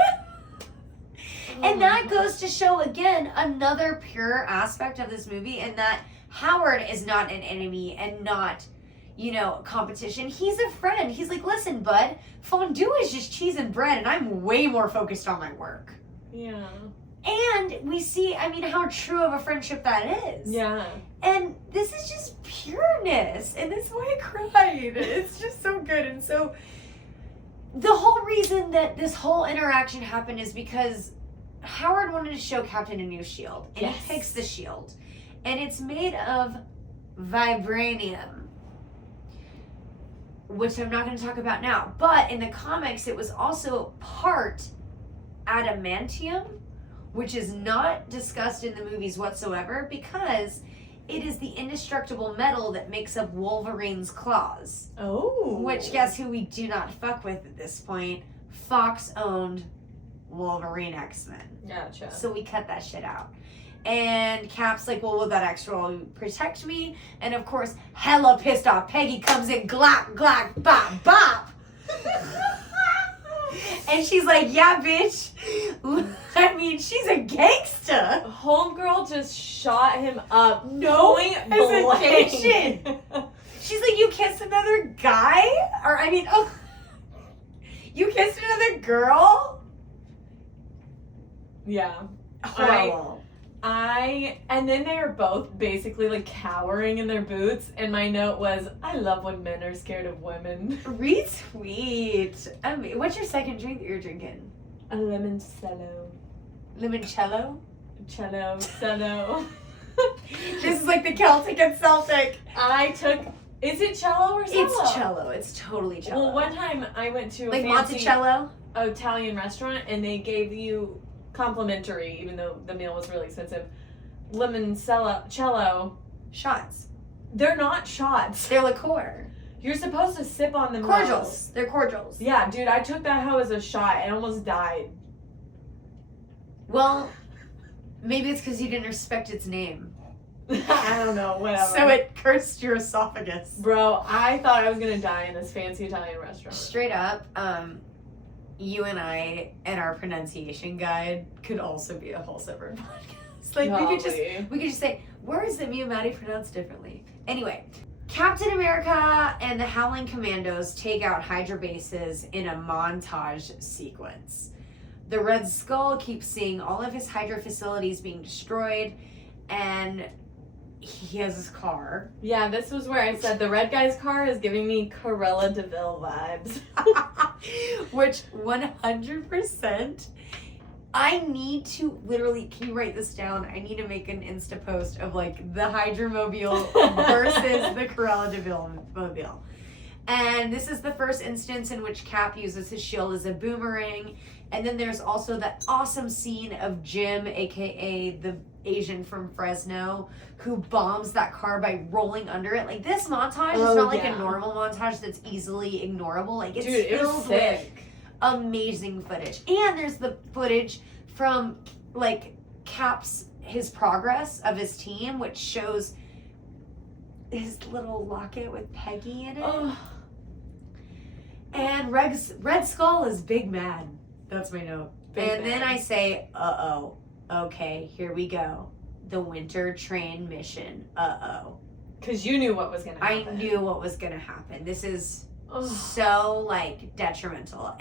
And that goes to show again another pure aspect of this movie, in that Howard is not an enemy and not, competition. He's a friend. He's like, listen, bud, fondue is just cheese and bread, and I'm way more focused on my work. Yeah. And we see, how true of a friendship that is. Yeah. And this is just pureness, and that's why I cried. It's just so good. And so the whole reason that this whole interaction happened is because Howard wanted to show Captain a new shield, and Yes. he picks the shield. And it's made of vibranium, which I'm not going to talk about now. But in the comics, it was also part adamantium, which is not discussed in the movies whatsoever, because it is the indestructible metal that makes up Wolverine's claws. Oh. Which, guess who we do not fuck with at this point? Fox-owned Wolverine X-Men. Gotcha. So we cut that shit out. And Cap's like, well, will that extra will protect me? And of course, hella pissed off, Peggy comes in, glop, glop, bop, bop. And she's like, yeah, bitch. She's a gangster. Homegirl just shot him up. No point hesitation. blank. She's like, you kissed another guy? You kissed another girl? Yeah. Horrible. And then they were both basically like cowering in their boots, and my note was, I love when men are scared of women. Retweet. What's your second drink that you're drinking? A limoncello. Limoncello? Cello. This is like the Celtic and Celtic. Is it cello or cello? It's cello. It's totally cello. Well, one time I went to a like fancy Monticello? Italian restaurant, and they gave you complimentary, even though the meal was really expensive, limoncello Shots. They're not shots. They're liqueur. You're supposed to sip on them. Cordials. They're cordials. Yeah, dude, I took that hoe as a shot and almost died. Well, maybe it's because you didn't respect its name. I don't know, whatever. So it cursed your esophagus. Bro, I thought I was gonna die in this fancy Italian restaurant. Straight up, you and I and our pronunciation guide could also be a whole separate podcast. Like we could just say, where is it me and Maddie pronounced differently? Anyway, Captain America and the Howling Commandos take out Hydra bases in a montage sequence. The Red Skull keeps seeing all of his Hydra facilities being destroyed, and he has his car. Yeah, this was where I said the red guy's car is giving me Corella DeVille vibes. Which 100%, I need to literally, can you write this down? I need to make an Insta post of like the Hydra Mobile versus the Corella DeVille Mobile. And this is the first instance in which Cap uses his shield as a boomerang. And then there's also that awesome scene of Jim, aka the Asian from Fresno, who bombs that car by rolling under it. Like, this montage is not like a normal montage that's easily ignorable. Like, it's filled with amazing footage. And there's the footage from like his progress of his team, which shows his little locket with Peggy in it. Oh. And Red Skull is big mad. That's my note. Big then mad. I say, okay, here we go. The Winter Train mission. Because you knew what was going to happen. I knew what was going to happen. This is so, like, detrimental.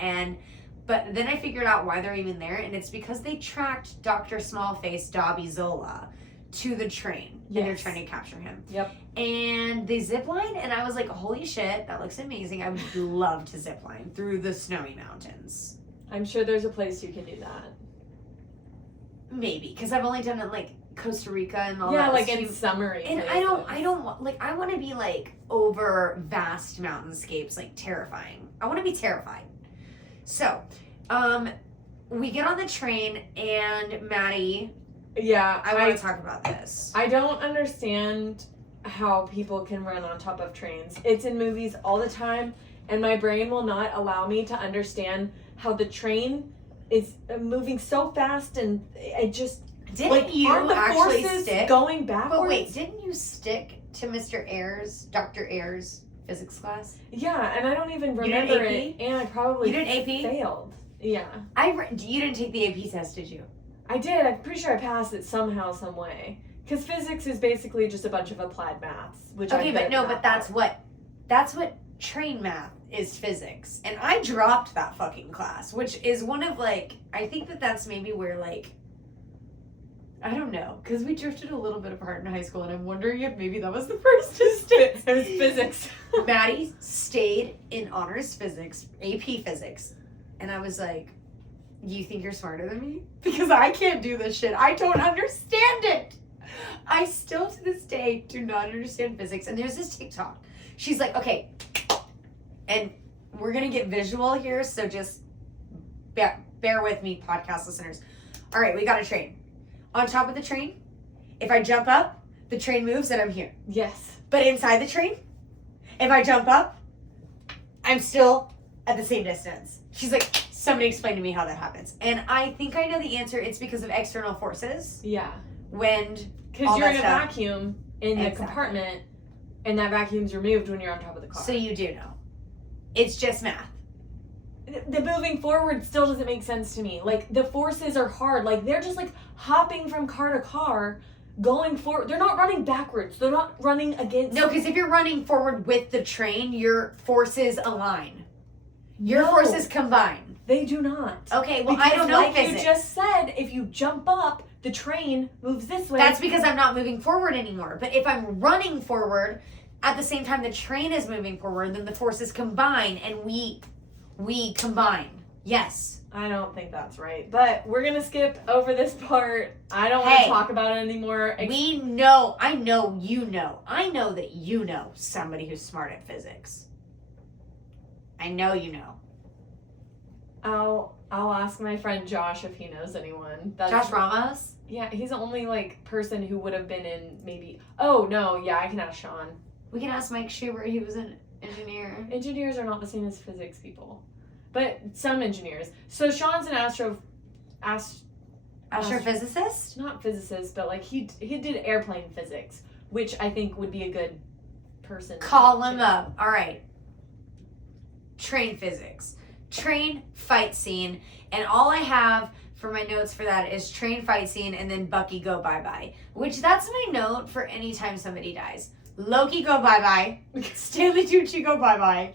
But then I figured out why they're even there, and it's because they tracked Dr. Smallface Dobby Zola to the train. Yes. And they're trying to capture him. Yep. And they zipline, and I was like, holy shit, that looks amazing. I would love to zipline through the snowy mountains. I'm sure there's a place you can do that. maybe because I've only done it like Costa Rica and all that. Yeah, like in extreme- summary. And I don't want like I want to be like over vast mountainscapes, like terrifying. I want to be terrified. So, we get on the train and Maddie, Yeah, I want to talk about this. I don't understand how people can run on top of trains. It's in movies all the time, and my brain will not allow me to understand how the train is moving so fast, and it just Didn't like you aren't the actually forces stick? going backwards? But wait, didn't you stick to Mr. Ayers, Dr. Ayers' physics class? Yeah, and I don't even You remember did it, and I probably You did AP? failed. Yeah, You didn't take the AP test, did you? I did. I'm pretty sure I passed it somehow, some way. Because physics is basically just a bunch of applied maths, which Okay, I'm but good no, at but that that's what train math is, physics. And I dropped that fucking class, which is one of like, I think that's maybe where like, I don't know, because we drifted a little bit apart in high school, and I'm wondering if maybe that was the first mistake. It was physics. Maddie stayed in honors physics, AP physics, and I was like, you think you're smarter than me? Because I can't do this shit. I don't understand it. I still to this day do not understand physics. And there's this TikTok. She's like, okay, and we're going to get visual here, so just bear with me, podcast listeners. All right, we got a train. On top of the train, if I jump up, the train moves and I'm here. Yes. But inside the train, if I jump up, I'm still at the same distance. She's like, somebody explain to me how that happens. And I think I know the answer. It's because of external forces. Yeah. Wind. Because all you're that in a stuff. vacuum in the Exactly. compartment, and that vacuum's removed when you're on top of the car. So you do know. It's just math. The moving forward still doesn't make sense to me. Like, the forces are hard. Like, they're just, like, hopping from car to car, going forward. They're not running backwards. They're not running against... No, because if you're running forward with the train, your forces align. Your No. forces combine. They do not. Okay, well, Because I don't know like physics. you just said, if you jump up, the train moves this way. That's because I'm not moving forward anymore. But if I'm running forward, at the same time the train is moving forward, then the forces combine, and we combine. Yes. I don't think that's right. But we're going to skip over this part. I don't want to Hey. talk about it anymore. We know, I know you know. I know that you know somebody who's smart at physics. I know you know. I'll ask my friend Josh if he knows anyone. Josh Ramos? Yeah, he's the only like person who would have been in maybe. Oh no, yeah, I can ask Sean. We can ask Mike Schubert. He was an engineer. Engineers are not the same as physics people, but some engineers. So Sean's an Astrophysicist? not physicist, but like he did airplane physics, which I think would be a good person. to Call talk him to. up. All right. Train physics. Train fight scene. And all I have for my notes for that is train fight scene and then Bucky go bye-bye. Which that's my note for any time somebody dies. Loki go bye-bye. Stanley Tucci go bye-bye.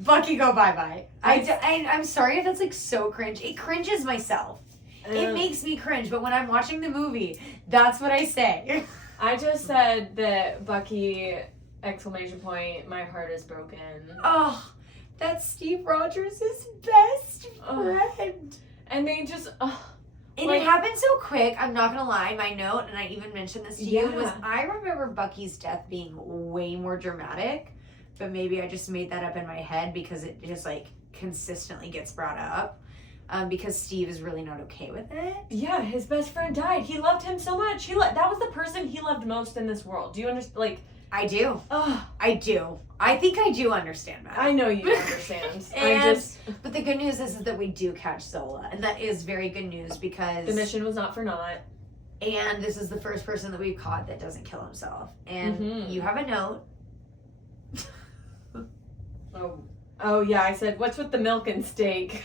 Bucky go bye-bye. I'm sorry if that's like so cringe. It cringes myself. It makes me cringe. But when I'm watching the movie, that's what I say. I just said that Bucky ! My heart is broken. Oh, that's Steve Rogers' best friend. And they just. And Like- it happened so quick. I'm not gonna lie. My note, and I even mentioned this to you, Yeah. was I remember Bucky's death being way more dramatic, but maybe I just made that up in my head because it just like consistently gets brought up. Because Steve is really not okay with it. Yeah, his best friend died. He loved him so much. That was the person he loved most in this world. Do you understand? Like, I do. ugh, I do. I think I do understand that. I know you understand. And- But the good news is that we do catch Zola, and that is very good news because the mission was not for naught. and this is the first person that we've caught that doesn't kill himself. And Mhm. you have a note. Oh yeah, I said, what's with the milk and steak?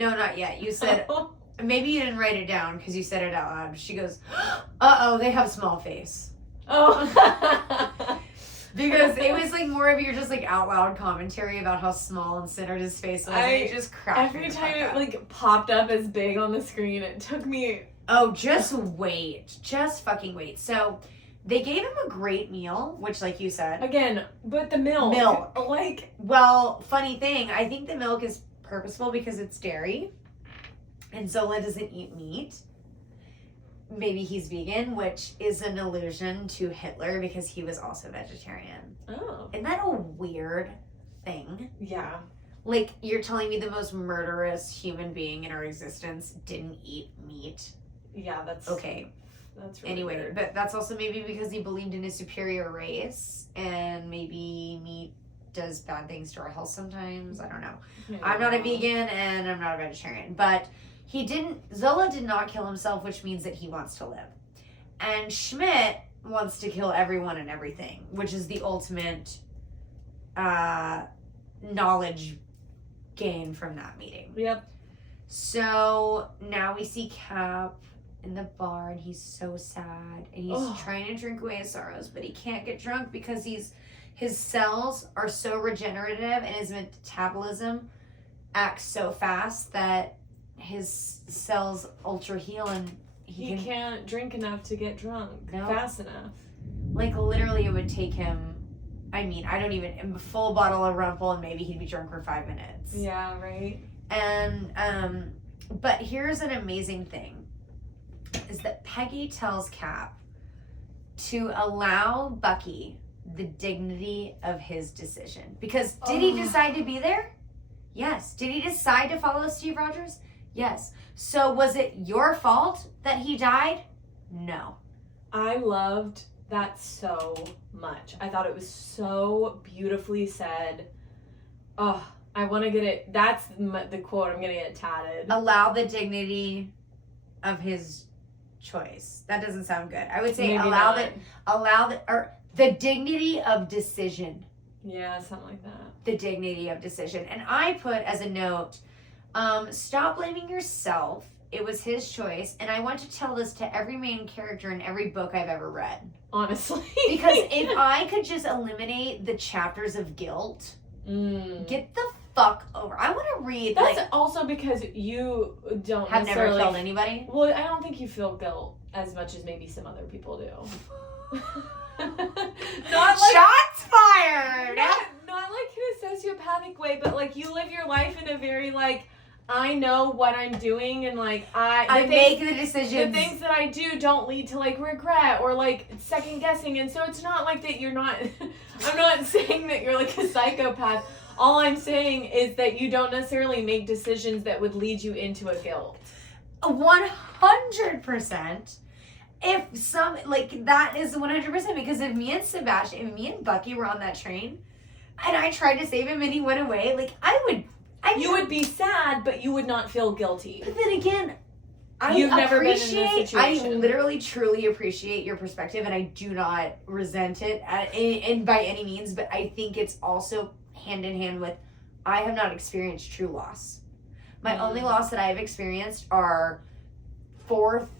No, not yet. You said maybe you didn't write it down because you said it out loud. She goes, "Uh-oh, they have small face." oh. Because it was like more of your just like out loud commentary about how small and centered his face was. And it just cracked me Every the time fuck it up. like popped up as big on the screen, it took me. Oh, just wait. Just fucking wait. So they gave him a great meal, which like you said. Again, but the milk. Milk. Like, Well, funny thing, I think the milk is purposeful because it's dairy. And Zola doesn't eat meat. maybe he's vegan, which is an allusion to Hitler because he was also vegetarian. Oh. Isn't that a weird thing? Yeah. Like, you're telling me the most murderous human being in our existence didn't eat meat? Yeah, that's... Okay. That's really Anyway, weird. but that's also maybe because he believed in a superior race, and maybe meat does bad things to our health sometimes. I don't know. I'm not a vegan, and I'm not a vegetarian, but Zola did not kill himself, which means that he wants to live. And Schmidt wants to kill everyone and everything, which is the ultimate knowledge gain from that meeting. Yep. So now we see Cap in the bar, and he's so sad, and he's trying to drink away his sorrows, but he can't get drunk because his cells are so regenerative, and his metabolism acts so fast that his cells ultra heal, and he can't drink enough to get drunk fast enough. Like, literally, it would take him, I mean, I don't even, a full bottle of Rumple, and maybe he'd be drunk for 5 minutes. Yeah, right. And but here's an amazing thing, is that Peggy tells Cap to allow Bucky the dignity of his decision. Because did he decide to be there? Yes. Did he decide to follow Steve Rogers? Yes. So was it your fault that he died? No. I loved that so much. I thought it was so beautifully said. Oh, I want to get it. That's the quote. I'm going to get it tatted. Allow the dignity of his choice. That doesn't sound good. I would say Maybe the dignity of decision. Yeah, something like that. The dignity of decision. And I put as a note, stop blaming yourself. It was his choice. And I want to tell this to every main character in every book I've ever read. Honestly. Because if I could just eliminate the chapters of guilt, get the fuck over. I want to read. That's also because you don't have never killed anybody. Well, I don't think you feel guilt as much as maybe some other people do. Not like, shots fired. Not like in a sociopathic way, but like you live your life in a very like, I know what I'm doing, and like I make the decisions. The things that I do don't lead to like regret or like second guessing, and so it's not like that you're not. I'm not saying that you're like a psychopath. All I'm saying is that you don't necessarily make decisions that would lead you into a guilt. 100%. If some, like, that is 100%, because if me and Bucky were on that train, and I tried to save him and he went away, like, you would be sad, but you would not feel guilty. But then again, I literally, truly appreciate your perspective, and I do not resent it in by any means, but I think it's also hand in hand with, I have not experienced true loss. My only loss that I have experienced are fourth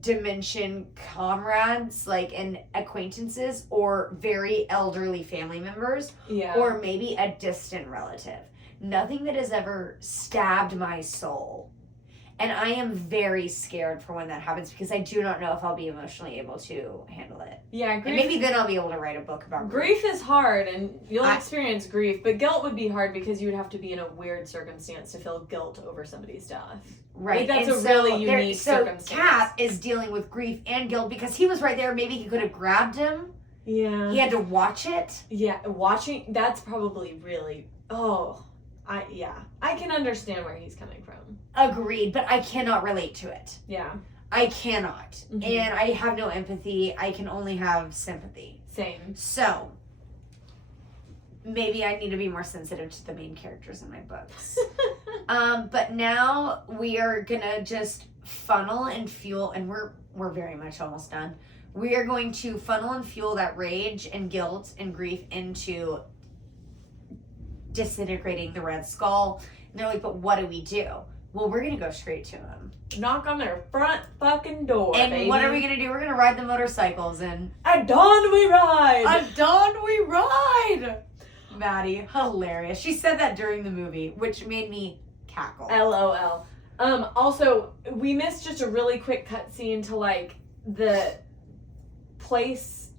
dimension comrades, like, and acquaintances, or very elderly family members, or maybe a distant relative. Nothing that has ever stabbed my soul. And I am very scared for when that happens, because I do not know if I'll be emotionally able to handle it. Yeah, and maybe then I'll be able to write a book about grief. Grief is hard, and you'll experience grief, but guilt would be hard because you would have to be in a weird circumstance to feel guilt over somebody's death. Right. Like, that's really unique circumstance. So Cap is dealing with grief and guilt because he was right there. Maybe he could have grabbed him. Yeah. He had to watch it. Yeah, watching, that's probably really, I can understand where he's coming from. Agreed, but I cannot relate to it. Yeah. I cannot. Mm-hmm. And I have no empathy. I can only have sympathy. Same. So, maybe I need to be more sensitive to the main characters in my books. But now we are gonna just funnel and fuel, and we're very much almost done. We are going to funnel and fuel that rage and guilt and grief into disintegrating the Red Skull. And they're like, but what do we do? Well, we're going to go straight to them. Knock on their front fucking door, and baby. What are we going to do? We're going to ride the motorcycles and... At dawn we ride! At dawn we ride! Maddie, hilarious. She said that during the movie, which made me cackle. LOL. Also, we missed just a really quick cutscene to, like, the place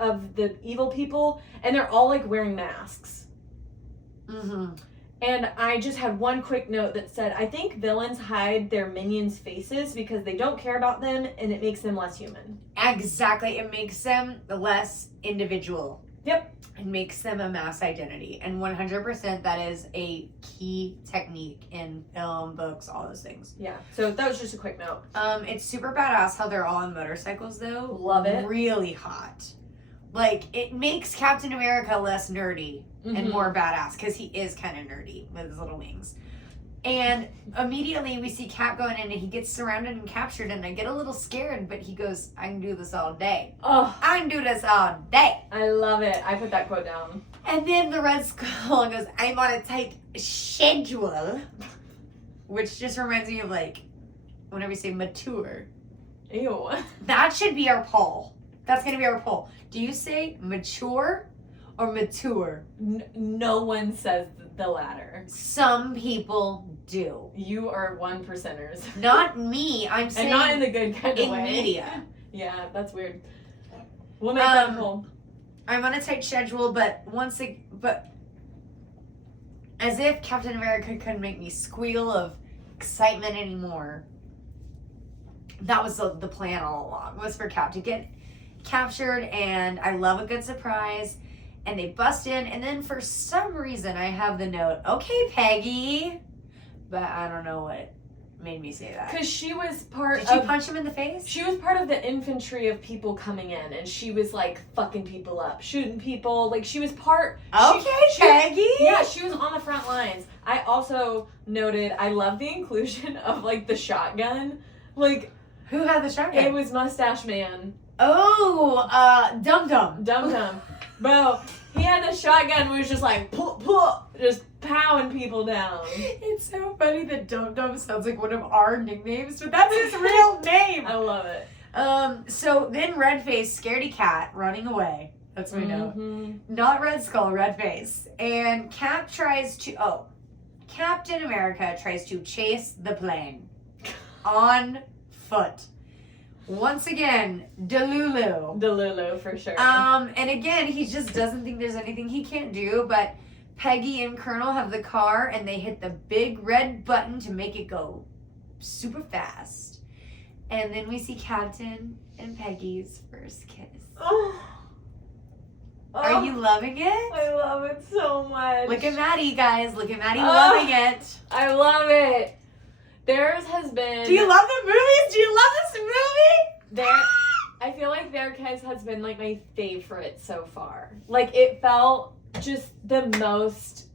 of the evil people, and they're all, like, wearing masks. Mm-hmm. And I just had one quick note that said, I think villains hide their minions' faces because they don't care about them and it makes them less human. Exactly. It makes them less individual. Yep. It makes them a mass identity. And 100% that is a key technique in film, books, all those things. Yeah. So that was just a quick note. It's super badass how they're all on motorcycles though. Love it. Really hot. Like, it makes Captain America less nerdy and more badass because he is kind of nerdy with his little wings. And immediately we see Cap going in and he gets surrounded and captured, and I get a little scared, but he goes, I can do this all day. Oh, I can do this all day. I love it. I put that quote down. And then the Red Skull goes, I'm on a tight schedule. Which just reminds me of, like, whenever we say mature. Ew. That should be our poll. That's going to be our poll. Do you say mature or mature? No one says the latter. Some people do. You are 1%ers. Not me. I'm saying And not in the good kind of in way. media. Yeah, that's weird. We'll make that poll. I'm on a tight schedule, but as if Captain America couldn't make me squeal of excitement anymore. That was the plan all along, was for Cap to get captured, and I love a good surprise. And they bust in, and then for some reason I have the note, okay, Peggy. But I don't know what made me say that. Because she was part Did of... she punch him in the face? She was part of the infantry of people coming in, and she was, like, fucking people up, shooting people. Like, she was part... Okay, Peggy. Yeah, she was on the front lines. I also noted, I love the inclusion of, like, the shotgun. Like... Who had the shotgun? It was Mustache Man. Oh, Dum Dum. Dum Dum. Bro, he had a shotgun and was just like, just powing people down. It's so funny that Dum Dum sounds like one of our nicknames, but that's his real name. I love it. So then Redface, scaredy cat, running away. That's what we know. Not Red Skull, Redface. And Captain America tries to chase the plane on foot. Once again, Delulu, for sure. And again, he just doesn't think there's anything he can't do, but Peggy and Colonel have the car, and they hit the big red button to make it go super fast. And then we see Captain and Peggy's first kiss. Are you loving it? I love it so much. Look at Maddie, guys. Look at Maddie loving it. I love it. Theirs has been... Do you love the movies? Do you love this movie? I feel like their kiss has been, like, my favorite so far. Like, it felt just the most...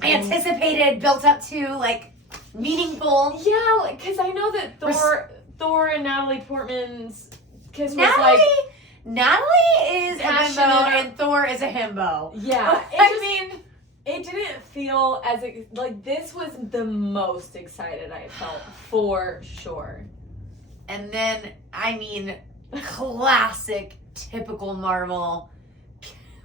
Anticipated, built up to, like, meaningful. Yeah, like, because I know that Thor and Natalie Portman's kiss was, like... Natalie is a passionate. himbo and Thor is a himbo. Yeah, it didn't feel as like this was the most excited I felt for sure. And then, I mean, classic, typical Marvel.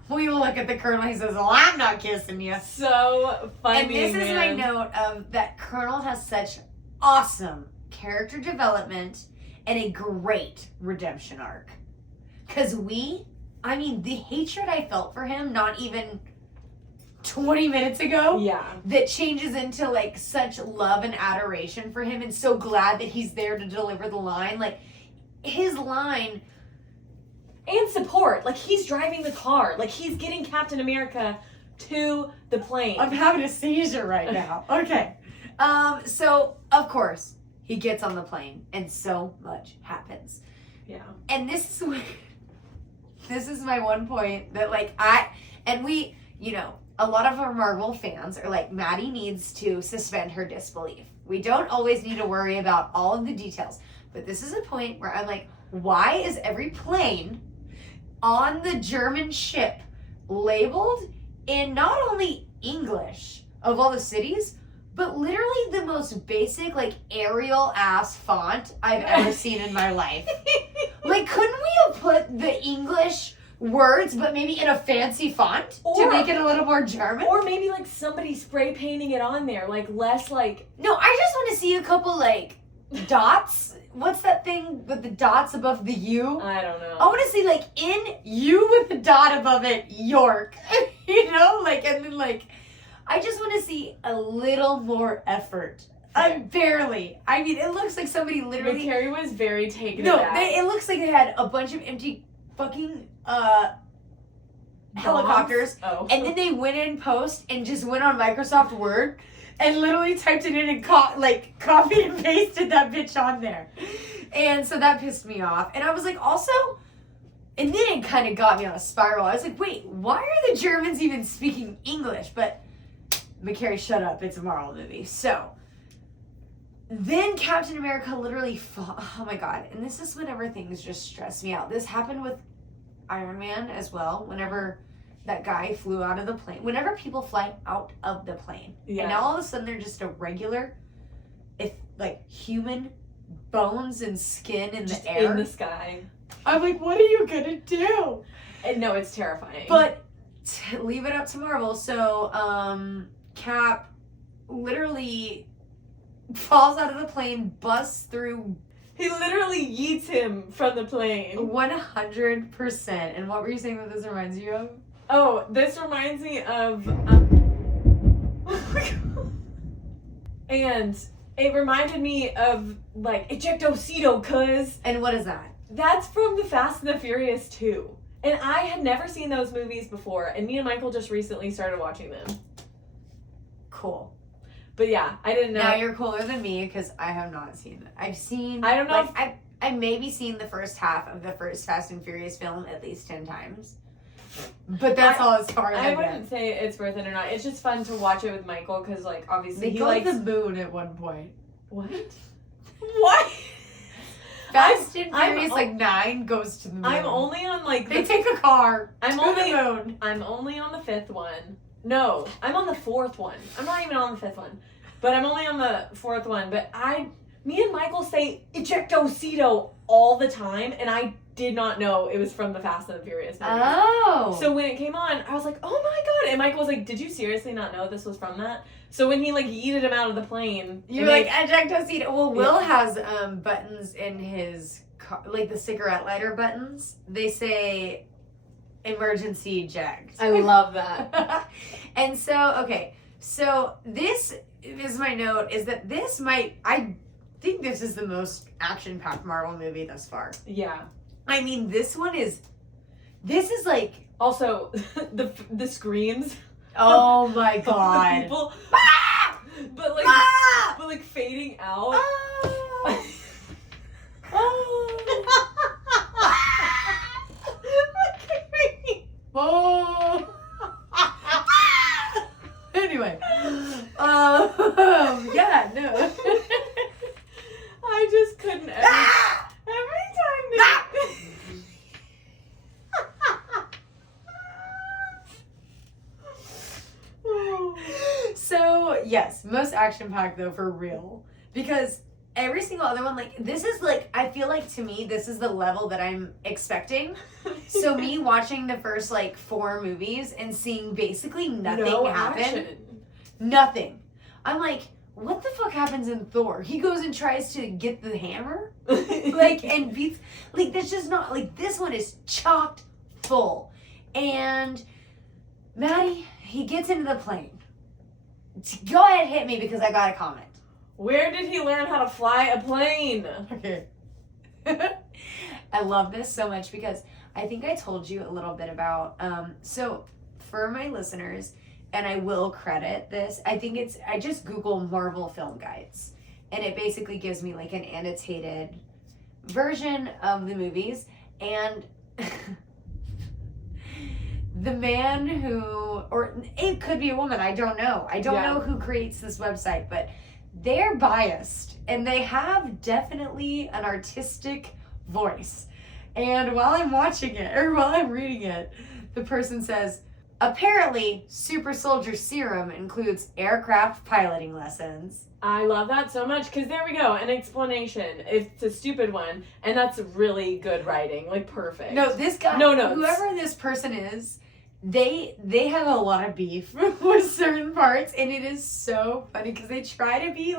We look at the Colonel, he says, well, I'm not kissing you. So funny, And this is my note of that Colonel has such awesome character development and a great redemption arc. Because the hatred I felt for him, not even 20 minutes ago, yeah, that changes into, like, such love and adoration for him, and so glad that he's there to deliver the line. Like, his line... And support. Like, he's driving the car. Like, he's getting Captain America to the plane. I'm having a seizure right now. Okay. So, of course, he gets on the plane, and so much happens. Yeah. And this is my one point that, like, a lot of our Marvel fans are like, Maddie needs to suspend her disbelief. We don't always need to worry about all of the details. But this is a point where I'm like, why is every plane on the German ship labeled in not only English of all the cities, but literally the most basic, like, Arial ass font I've ever seen in my life? Like, couldn't we have put the English words, but maybe in a fancy font to make it a little more German? Or maybe, like, somebody spray painting it on there, like, less, like... No, I just want to see a couple, like, dots. What's that thing with the dots above the U? I don't know. I want to see, like, in U with the dot above it, York. You know? Like, and then, like, I just want to see a little more effort. Barely. I mean, it looks like somebody literally. Carrie was very taken No, aback. it looks like they had a bunch of empty fucking helicopters, and then they went in post and just went on Microsoft Word and literally typed it in and copied and pasted that bitch on there. And so that pissed me off. And I was like, also, and then it kind of got me on a spiral. I was like, wait, why are the Germans even speaking English? But McCary, shut up. It's a Marvel movie. So then Captain America literally oh my god. And this is whenever things just stress me out. This happened with Iron Man as well. Whenever that guy flew out of the plane. Whenever people fly out of the plane. Yeah. And now all of a sudden they're just a regular, human bones and skin in just the air. in the sky. I'm like, what are you gonna do? And no, it's terrifying. But leave it up to Marvel. So, Cap literally falls out of the plane, busts through. He literally yeets him from the plane. 100%. And what were you saying that this reminds you of? Oh, this reminds me of. And it reminded me of, Ejectocito, cuz. And what is that? That's from the Fast and the Furious 2. And I had never seen those movies before, and me and Michael just recently started watching them. Cool. But yeah, I didn't know. Now you're cooler than me because I have not seen it. I've seen. I don't know I've maybe seen the first half of the first Fast and Furious film at least 10 times. But that's all as far as I wouldn't say it's worth it or not. It's just fun to watch it with Michael because, obviously they he go likes. to the moon at one point. What? What? Fast and Furious 9 goes to the moon. I'm only on they take a car. I'm to only the moon. I'm only on the 5th one. No, I'm on the 4th one. I'm not even on the 5th one, but I'm only on the 4th one. But me and Michael say Ejectocito all the time, and I did not know it was from the Fast and the Furious movies. Oh. So when it came on, I was like, oh my god. And Michael was like, did you seriously not know this was from that? So when he yeeted him out of the plane. You're like, Ejectocito. Well, Will has buttons in his car, the cigarette lighter buttons. They say emergency eject. I love that. And so, okay. So this is my note, is that I think this is the most action-packed Marvel movie thus far. Yeah. I mean, this is also the screams. Oh my god. The people, but fading out. Oh. Anyway. Yeah, no. I just couldn't every time they So, yes, most action-packed, though, for real. Because every single other one, this is, I feel like, to me, this is the level that I'm expecting. So, me watching the first, 4 movies and seeing basically nothing happen. Action. Nothing. I'm like, what the fuck happens in Thor? He goes and tries to get the hammer? And beats... that's just not... this one is chocked full. And Maddie, he gets into the plane. Go ahead, hit me, because I got a comment. Where did he learn how to fly a plane? Okay. I love this so much because I think I told you a little bit about... so, for my listeners, and I will credit this, I just Google Marvel film guides. And it basically gives me, an annotated version of the movies. And... the man who, or it could be a woman, I don't know. I don't know who creates this website, but they're biased and they have definitely an artistic voice. And while I'm watching it, or while I'm reading it, the person says, apparently, Super Soldier Serum includes aircraft piloting lessons. I love that so much because there we go, an explanation. It's a stupid one, and that's really good writing, perfect. No, this guy, whoever this person is, they have a lot of beef with certain parts, and it is so funny because they try to be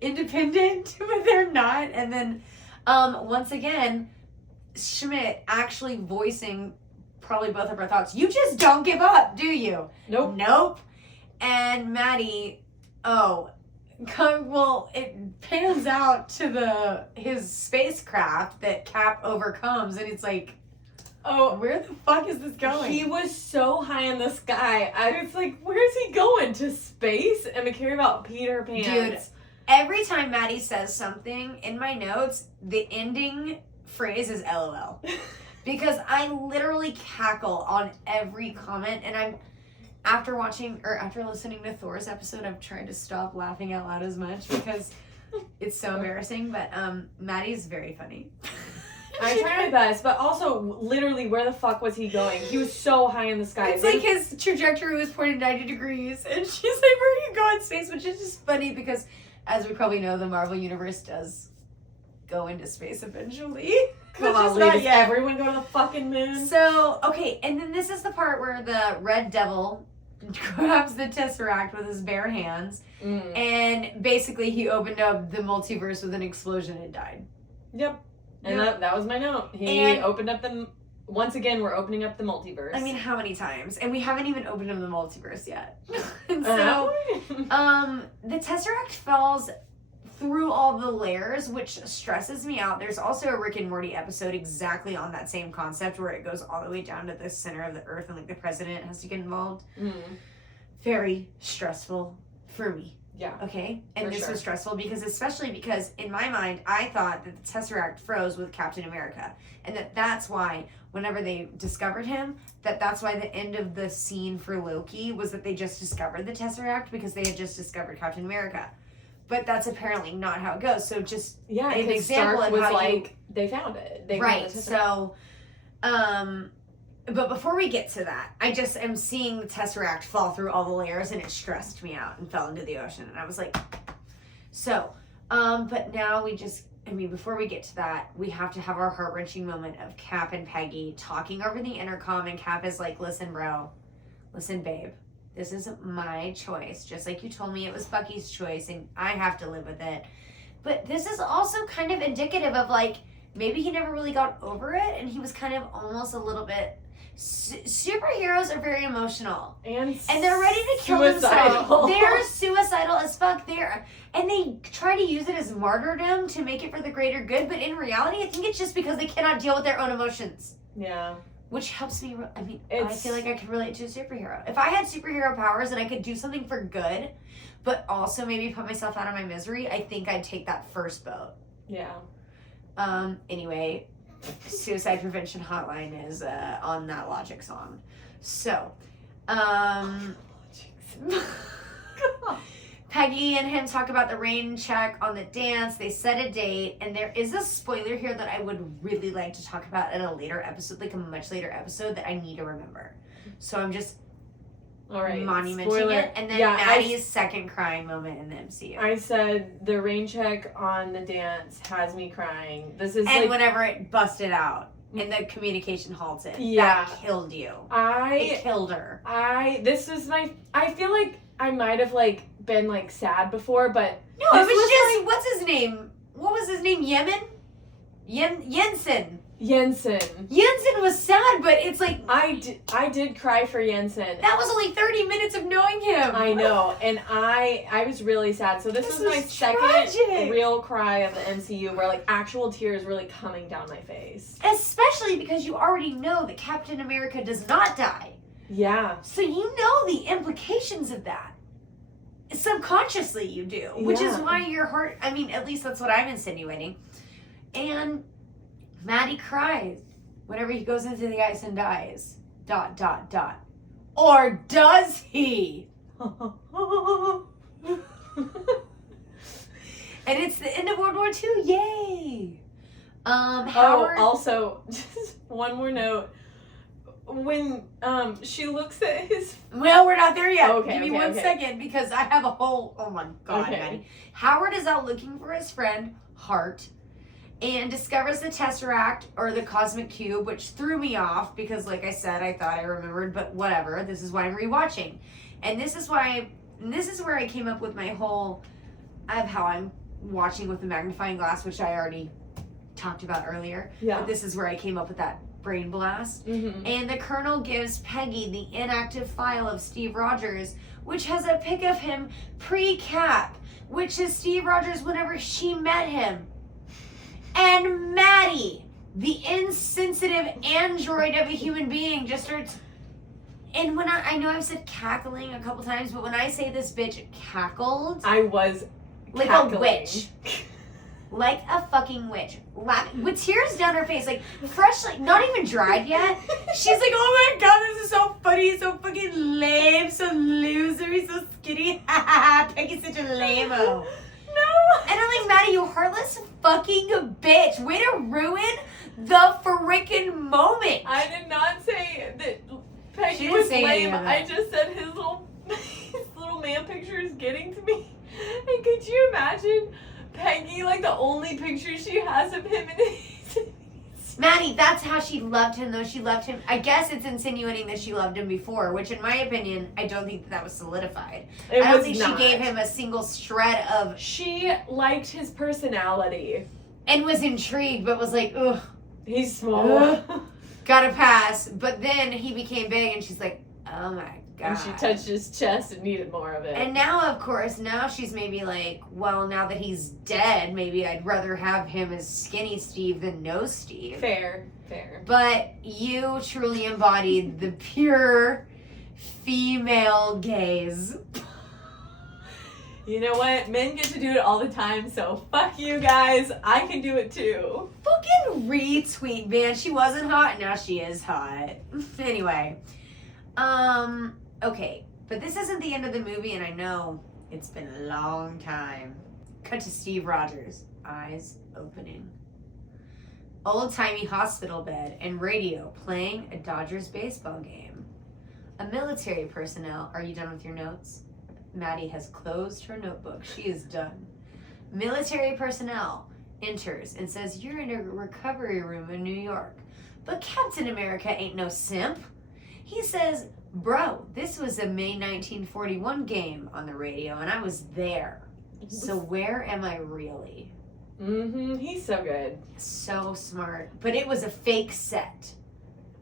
independent, but they're not. And then once again, Schmidt actually voicing probably both of our thoughts. You just don't give up, do you? Nope. And Maddie, it pans out to his spacecraft that Cap overcomes, and it's like, oh, where the fuck is this going? He was so high in the sky. I was like, where's he going? To space? And we care about Peter Pan. Dude, every time Maddie says something in my notes, the ending phrase is LOL. Because I literally cackle on every comment, and after listening to Thor's episode, I've tried to stop laughing out loud as much because it's so embarrassing, but Maddie's very funny. I try my best, but also, literally, where the fuck was he going? He was so high in the sky. It's like his trajectory was pointed 90 degrees, and she's like, where are you going, space? Which is just funny because, as we probably know, the Marvel Universe does go into space eventually. Come on, ladies, everyone go to the fucking moon. So, okay, and then this is the part where the Red Devil grabs the Tesseract with his bare hands, and basically he opened up the multiverse with an explosion and died. Yep. And that was my note. He opened up once again, we're opening up the multiverse. I mean, how many times? And we haven't even opened up the multiverse yet. And so, the Tesseract falls through all the layers, which stresses me out. There's also a Rick and Morty episode exactly on that same concept where it goes all the way down to the center of the earth and like the president has to get involved. Very stressful for me. Yeah. Okay? And this was stressful especially because in my mind, I thought that the Tesseract froze with Captain America. And that's why whenever they discovered him, that's why the end of the scene for Loki was that they just discovered the Tesseract because they had just discovered Captain America. But that's apparently not how it goes. So just an example Stark of how they found it. Right. So, but before we get to that, I just am seeing the Tesseract fall through all the layers, and it stressed me out and fell into the ocean. And I was like, so, but now before we get to that, we have to have our heart-wrenching moment of Cap and Peggy talking over the intercom, and Cap is like, listen, babe. This is my choice. Just like you told me it was Bucky's choice and I have to live with it. But this is also kind of indicative of like, maybe he never really got over it and he was kind of almost a little bit... Superheroes are very emotional. And they're ready to kill themselves. They're suicidal as fuck. And they try to use it as martyrdom to make it for the greater good. But in reality, I think it's just because they cannot deal with their own emotions. Yeah. Which helps me, I feel like I could relate to a superhero. If I had superhero powers and I could do something for good, but also maybe put myself out of my misery, I think I'd take that first boat. Yeah. Anyway, Suicide Prevention Hotline is on that Logic song. So, Peggy and him talk about the rain check on the dance. They set a date, and there is a spoiler here that I would really like to talk about at a later episode, like a much later episode that I need to remember. So I'm just monumenting it. And then Maddie's second crying moment in the MCU. I said the rain check on the dance has me crying. Whenever it busted out and the communication halted, that killed you. It killed her. I feel like I might have been sad before, but no, it was just what's his name? What was his name? Jensen. Jensen was sad, but it's like I did cry for Jensen. That was only 30 minutes of knowing him. I know, and I was really sad. So this was my second real cry of the MCU, where actual tears really coming down my face. Especially because you already know that Captain America does not die. Yeah. So you know the implications of that. Subconsciously you do, which is why your heart, at least that's what I'm insinuating. And Maddie cries whenever he goes into the ice and dies. ... Or does he? And it's the end of World War II. Yay! Howard... also, just one more note. When she looks at his... Well, we're not there yet. Give me one second because I have a whole... Oh my God, Maddie. Howard is out looking for his friend, Hart, and discovers the Tesseract, or the Cosmic Cube, which threw me off because, like I said, I thought I remembered, but whatever. This is why I'm rewatching. And this is where I came up with my whole... of how I'm watching with the magnifying glass, which I already talked about earlier. Yeah. But this is where I came up with that brain blast. Mm-hmm. And the Colonel gives Peggy the inactive file of Steve Rogers, which has a pic of him pre-Cap, which is Steve Rogers whenever she met him. And Maddie, the insensitive android of a human being, just starts. And when I know I've said cackling a couple times, but when I say this bitch cackled, I was like cackling. a witch. Like a fucking witch. With tears down her face, like fresh, like not even dried yet. She's like, oh my god, this is so funny, so fucking lame, so losery, so skinny. Peggy's such a lame-o. No. And I'm like, Maddie, you heartless fucking bitch. Way to ruin the freaking moment. I did not say that She Peggy didn't was say any lame. of that. I just said his little man picture is getting to me. And could you imagine Peggy, like the only picture she has of him in his Maddie, that's how she loved him, though. She loved him. I guess it's insinuating that she loved him before, which, in my opinion, I don't think that was solidified. It I don't was think not. she gave him a single shred of. She liked his personality. And was intrigued, but was like, ugh, He's small. gotta pass. But then he became big, and she's like, oh my god. And she touched his chest and needed more of it. And now, of course, now she's maybe like, well, now that he's dead, maybe I'd rather have him as skinny Steve than no Steve. Fair. But you truly embodied the pure female gaze. You know what? Men get to do it all the time, so fuck you guys. I can do it too. Fucking retweet, man. She wasn't hot, now she is hot. Anyway. Okay. But this isn't the end of the movie, and I know it's been a long time. Cut to Steve Rogers. Eyes opening. Old-timey hospital bed and radio playing a Dodgers baseball game. A military personnel. Are you done with your notes? Maddie has closed her notebook. She is done. Military personnel enters and says, you're in a recovery room in New York. But Captain America ain't no simp. He says, bro, this was a May 1941 game on the radio, and I was there. So where am I really? He's so good. So smart. But it was a fake set.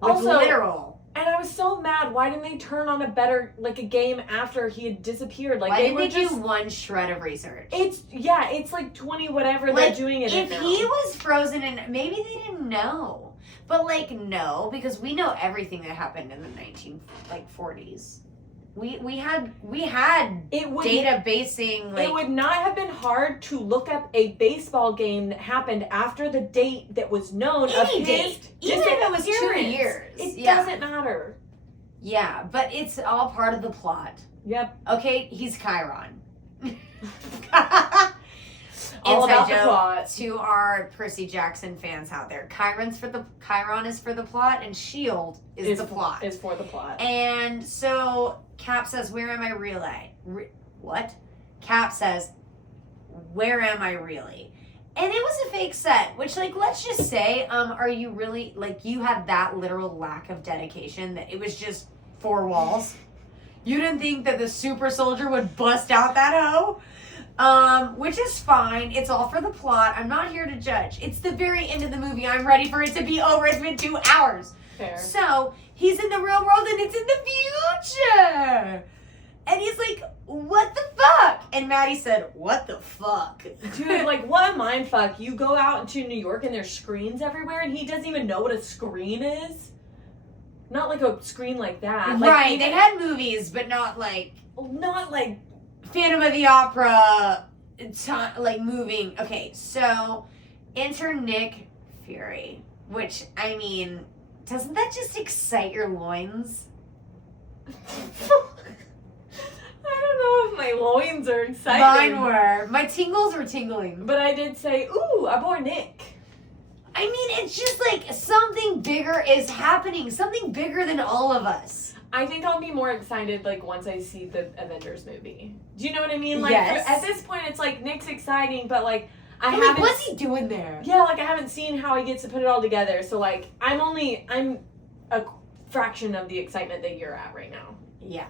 With Also, literal. And I was so mad. Why didn't they turn on a game after he had disappeared? Like, Why they didn't were they just do one shred of research? It's like 20 whatever Like, they're doing it in if now. he was frozen and maybe they didn't know. But like no, because we know everything that happened in the 40s. We had it would data basing like it would not have been hard to look up a baseball game that happened after the date that was known of any his date. Even if it was 2 disappearance. years. It yeah. doesn't matter. Yeah, but it's all part of the plot. Yep. Okay, he's Chiron. All Inside about the joke plot. to our Percy Jackson fans out there. Chiron is for the plot, and Shield is the plot. Is for the plot. And so Cap says, "Where am I really?" What? Cap says, "Where am I really?" And it was a fake set, which, like, let's just say, are you really, like, you had that literal lack of dedication that it was just 4 walls? You didn't think that the super soldier would bust out that hoe? Which is fine. It's all for the plot. I'm not here to judge. It's the very end of the movie. I'm ready for it to be over. It's been 2 hours. Fair. So, he's in the real world and it's in the future. And he's like, what the fuck? And Maddie said, what the fuck? Dude, like, what a mind fuck. You go out into New York and there's screens everywhere and he doesn't even know what a screen is. Not like a screen like that. Like, Right, they had movies, but not like Phantom of the Opera, like moving. Okay, so enter Nick Fury, which, I mean, doesn't that just excite your loins? I don't know if my loins are excited. Mine were. My tingles were tingling. But I did say, ooh, I bore Nick. I mean, it's just like something bigger is happening. Something bigger than all of us. I think I'll be more excited, like, once I see the Avengers movie. Do you know what I mean? Like, Yes. at this point, it's like, Nick's exciting, but, like, I I'm haven't... like, what's he doing there? Yeah, like, I haven't seen how he gets to put it all together. So, like, I'm a fraction of the excitement that you're at right now. Yeah.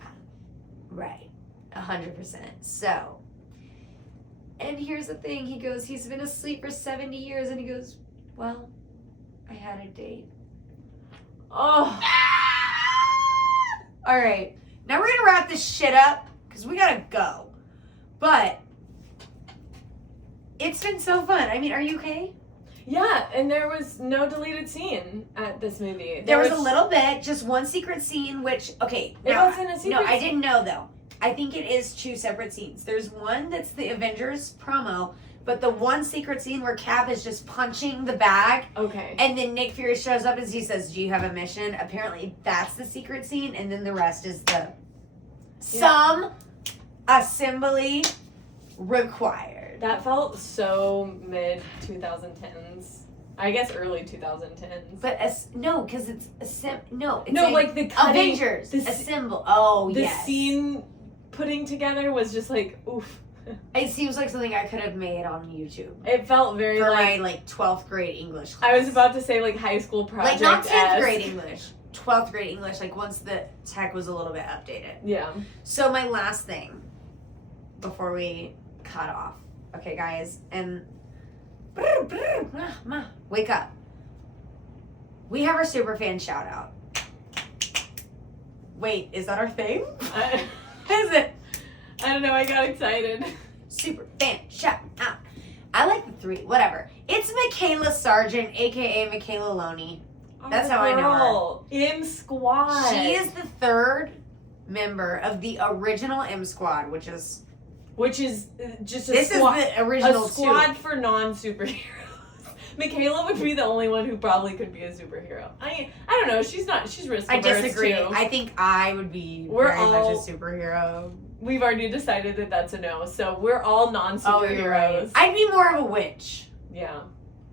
Right. 100%. So, and here's the thing. He goes, he's been asleep for 70 years. And he goes, well, I had a date. Oh. All right. Now we're going to wrap this shit up because we gotta go. But it's been so fun. I mean, are you okay? Yeah, and there was no deleted scene at this movie. There was a little bit, just one secret scene, which, okay. It no, wasn't a secret No, I scene. didn't know, though. I think it is 2 separate scenes. There's one that's the Avengers promo, but the one secret scene where Cap is just punching the bag, Okay. and then Nick Fury shows up and he says, do you have a mission? Apparently, that's the secret scene, and then the rest is the some assembly required. That felt so mid 2010s. I guess early 2010s. But no, because it's it's like the cutting, Avengers the assemble. Oh, the yes. scene putting together was just like oof. It seems like something I could have made on YouTube It felt very for like my 12th grade English class. I was about to say like high school project. not 10th grade English, 12th grade English. Like once the tech was a little bit updated. Yeah. So my last thing before we cut off, okay, guys, and wake up. We have our superfan shout out. Wait, is that our thing? Is it? I don't know. I got excited. Superfan shout out. I like the 3. Whatever. It's Michaela Sargent, aka Michaela Loney. That's how I know her. M Squad. She is the 3rd member of the original M Squad, which is just a this squad. is the original A squad 2. for non-superheroes. Michaela would be the only one who probably could be a superhero. I don't know. She's risk I averse disagree. too. I think I would be We're very all- much a superhero. We've already decided that that's a no. So we're all non-superheroes. Oh, you're right. I'd be more of a witch. Yeah.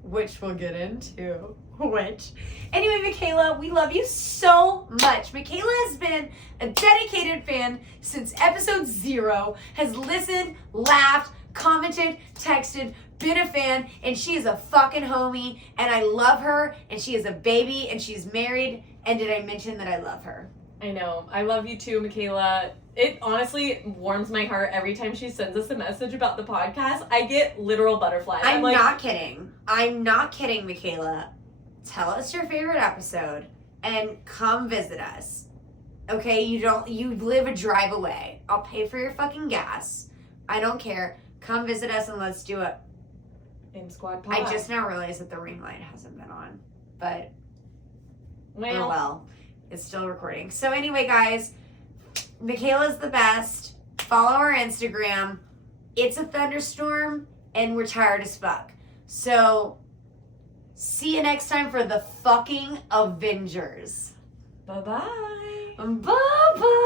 Which we'll get into. Witch. Anyway, Michaela, we love you so much. Michaela has been a dedicated fan since episode 0, has listened, laughed, commented, texted, been a fan, and she is a fucking homie, and I love her, and she is a baby, and she's married, and did I mention that I love her? I know. I love you too, Michaela. It honestly warms my heart every time she sends us a message about the podcast. I get literal butterflies. I'm like, not kidding. I'm not kidding, Michaela. Tell us your favorite episode and come visit us. Okay, you live a drive away. I'll pay for your fucking gas. I don't care. Come visit us and let's do it. M Squad Pod. I just now realized that the ring light hasn't been on. But well, oh well. It's still recording. So anyway, guys, Michaela's the best. Follow our Instagram. It's a thunderstorm and we're tired as fuck. So see you next time for the fucking Avengers. bye-bye. Bye-bye.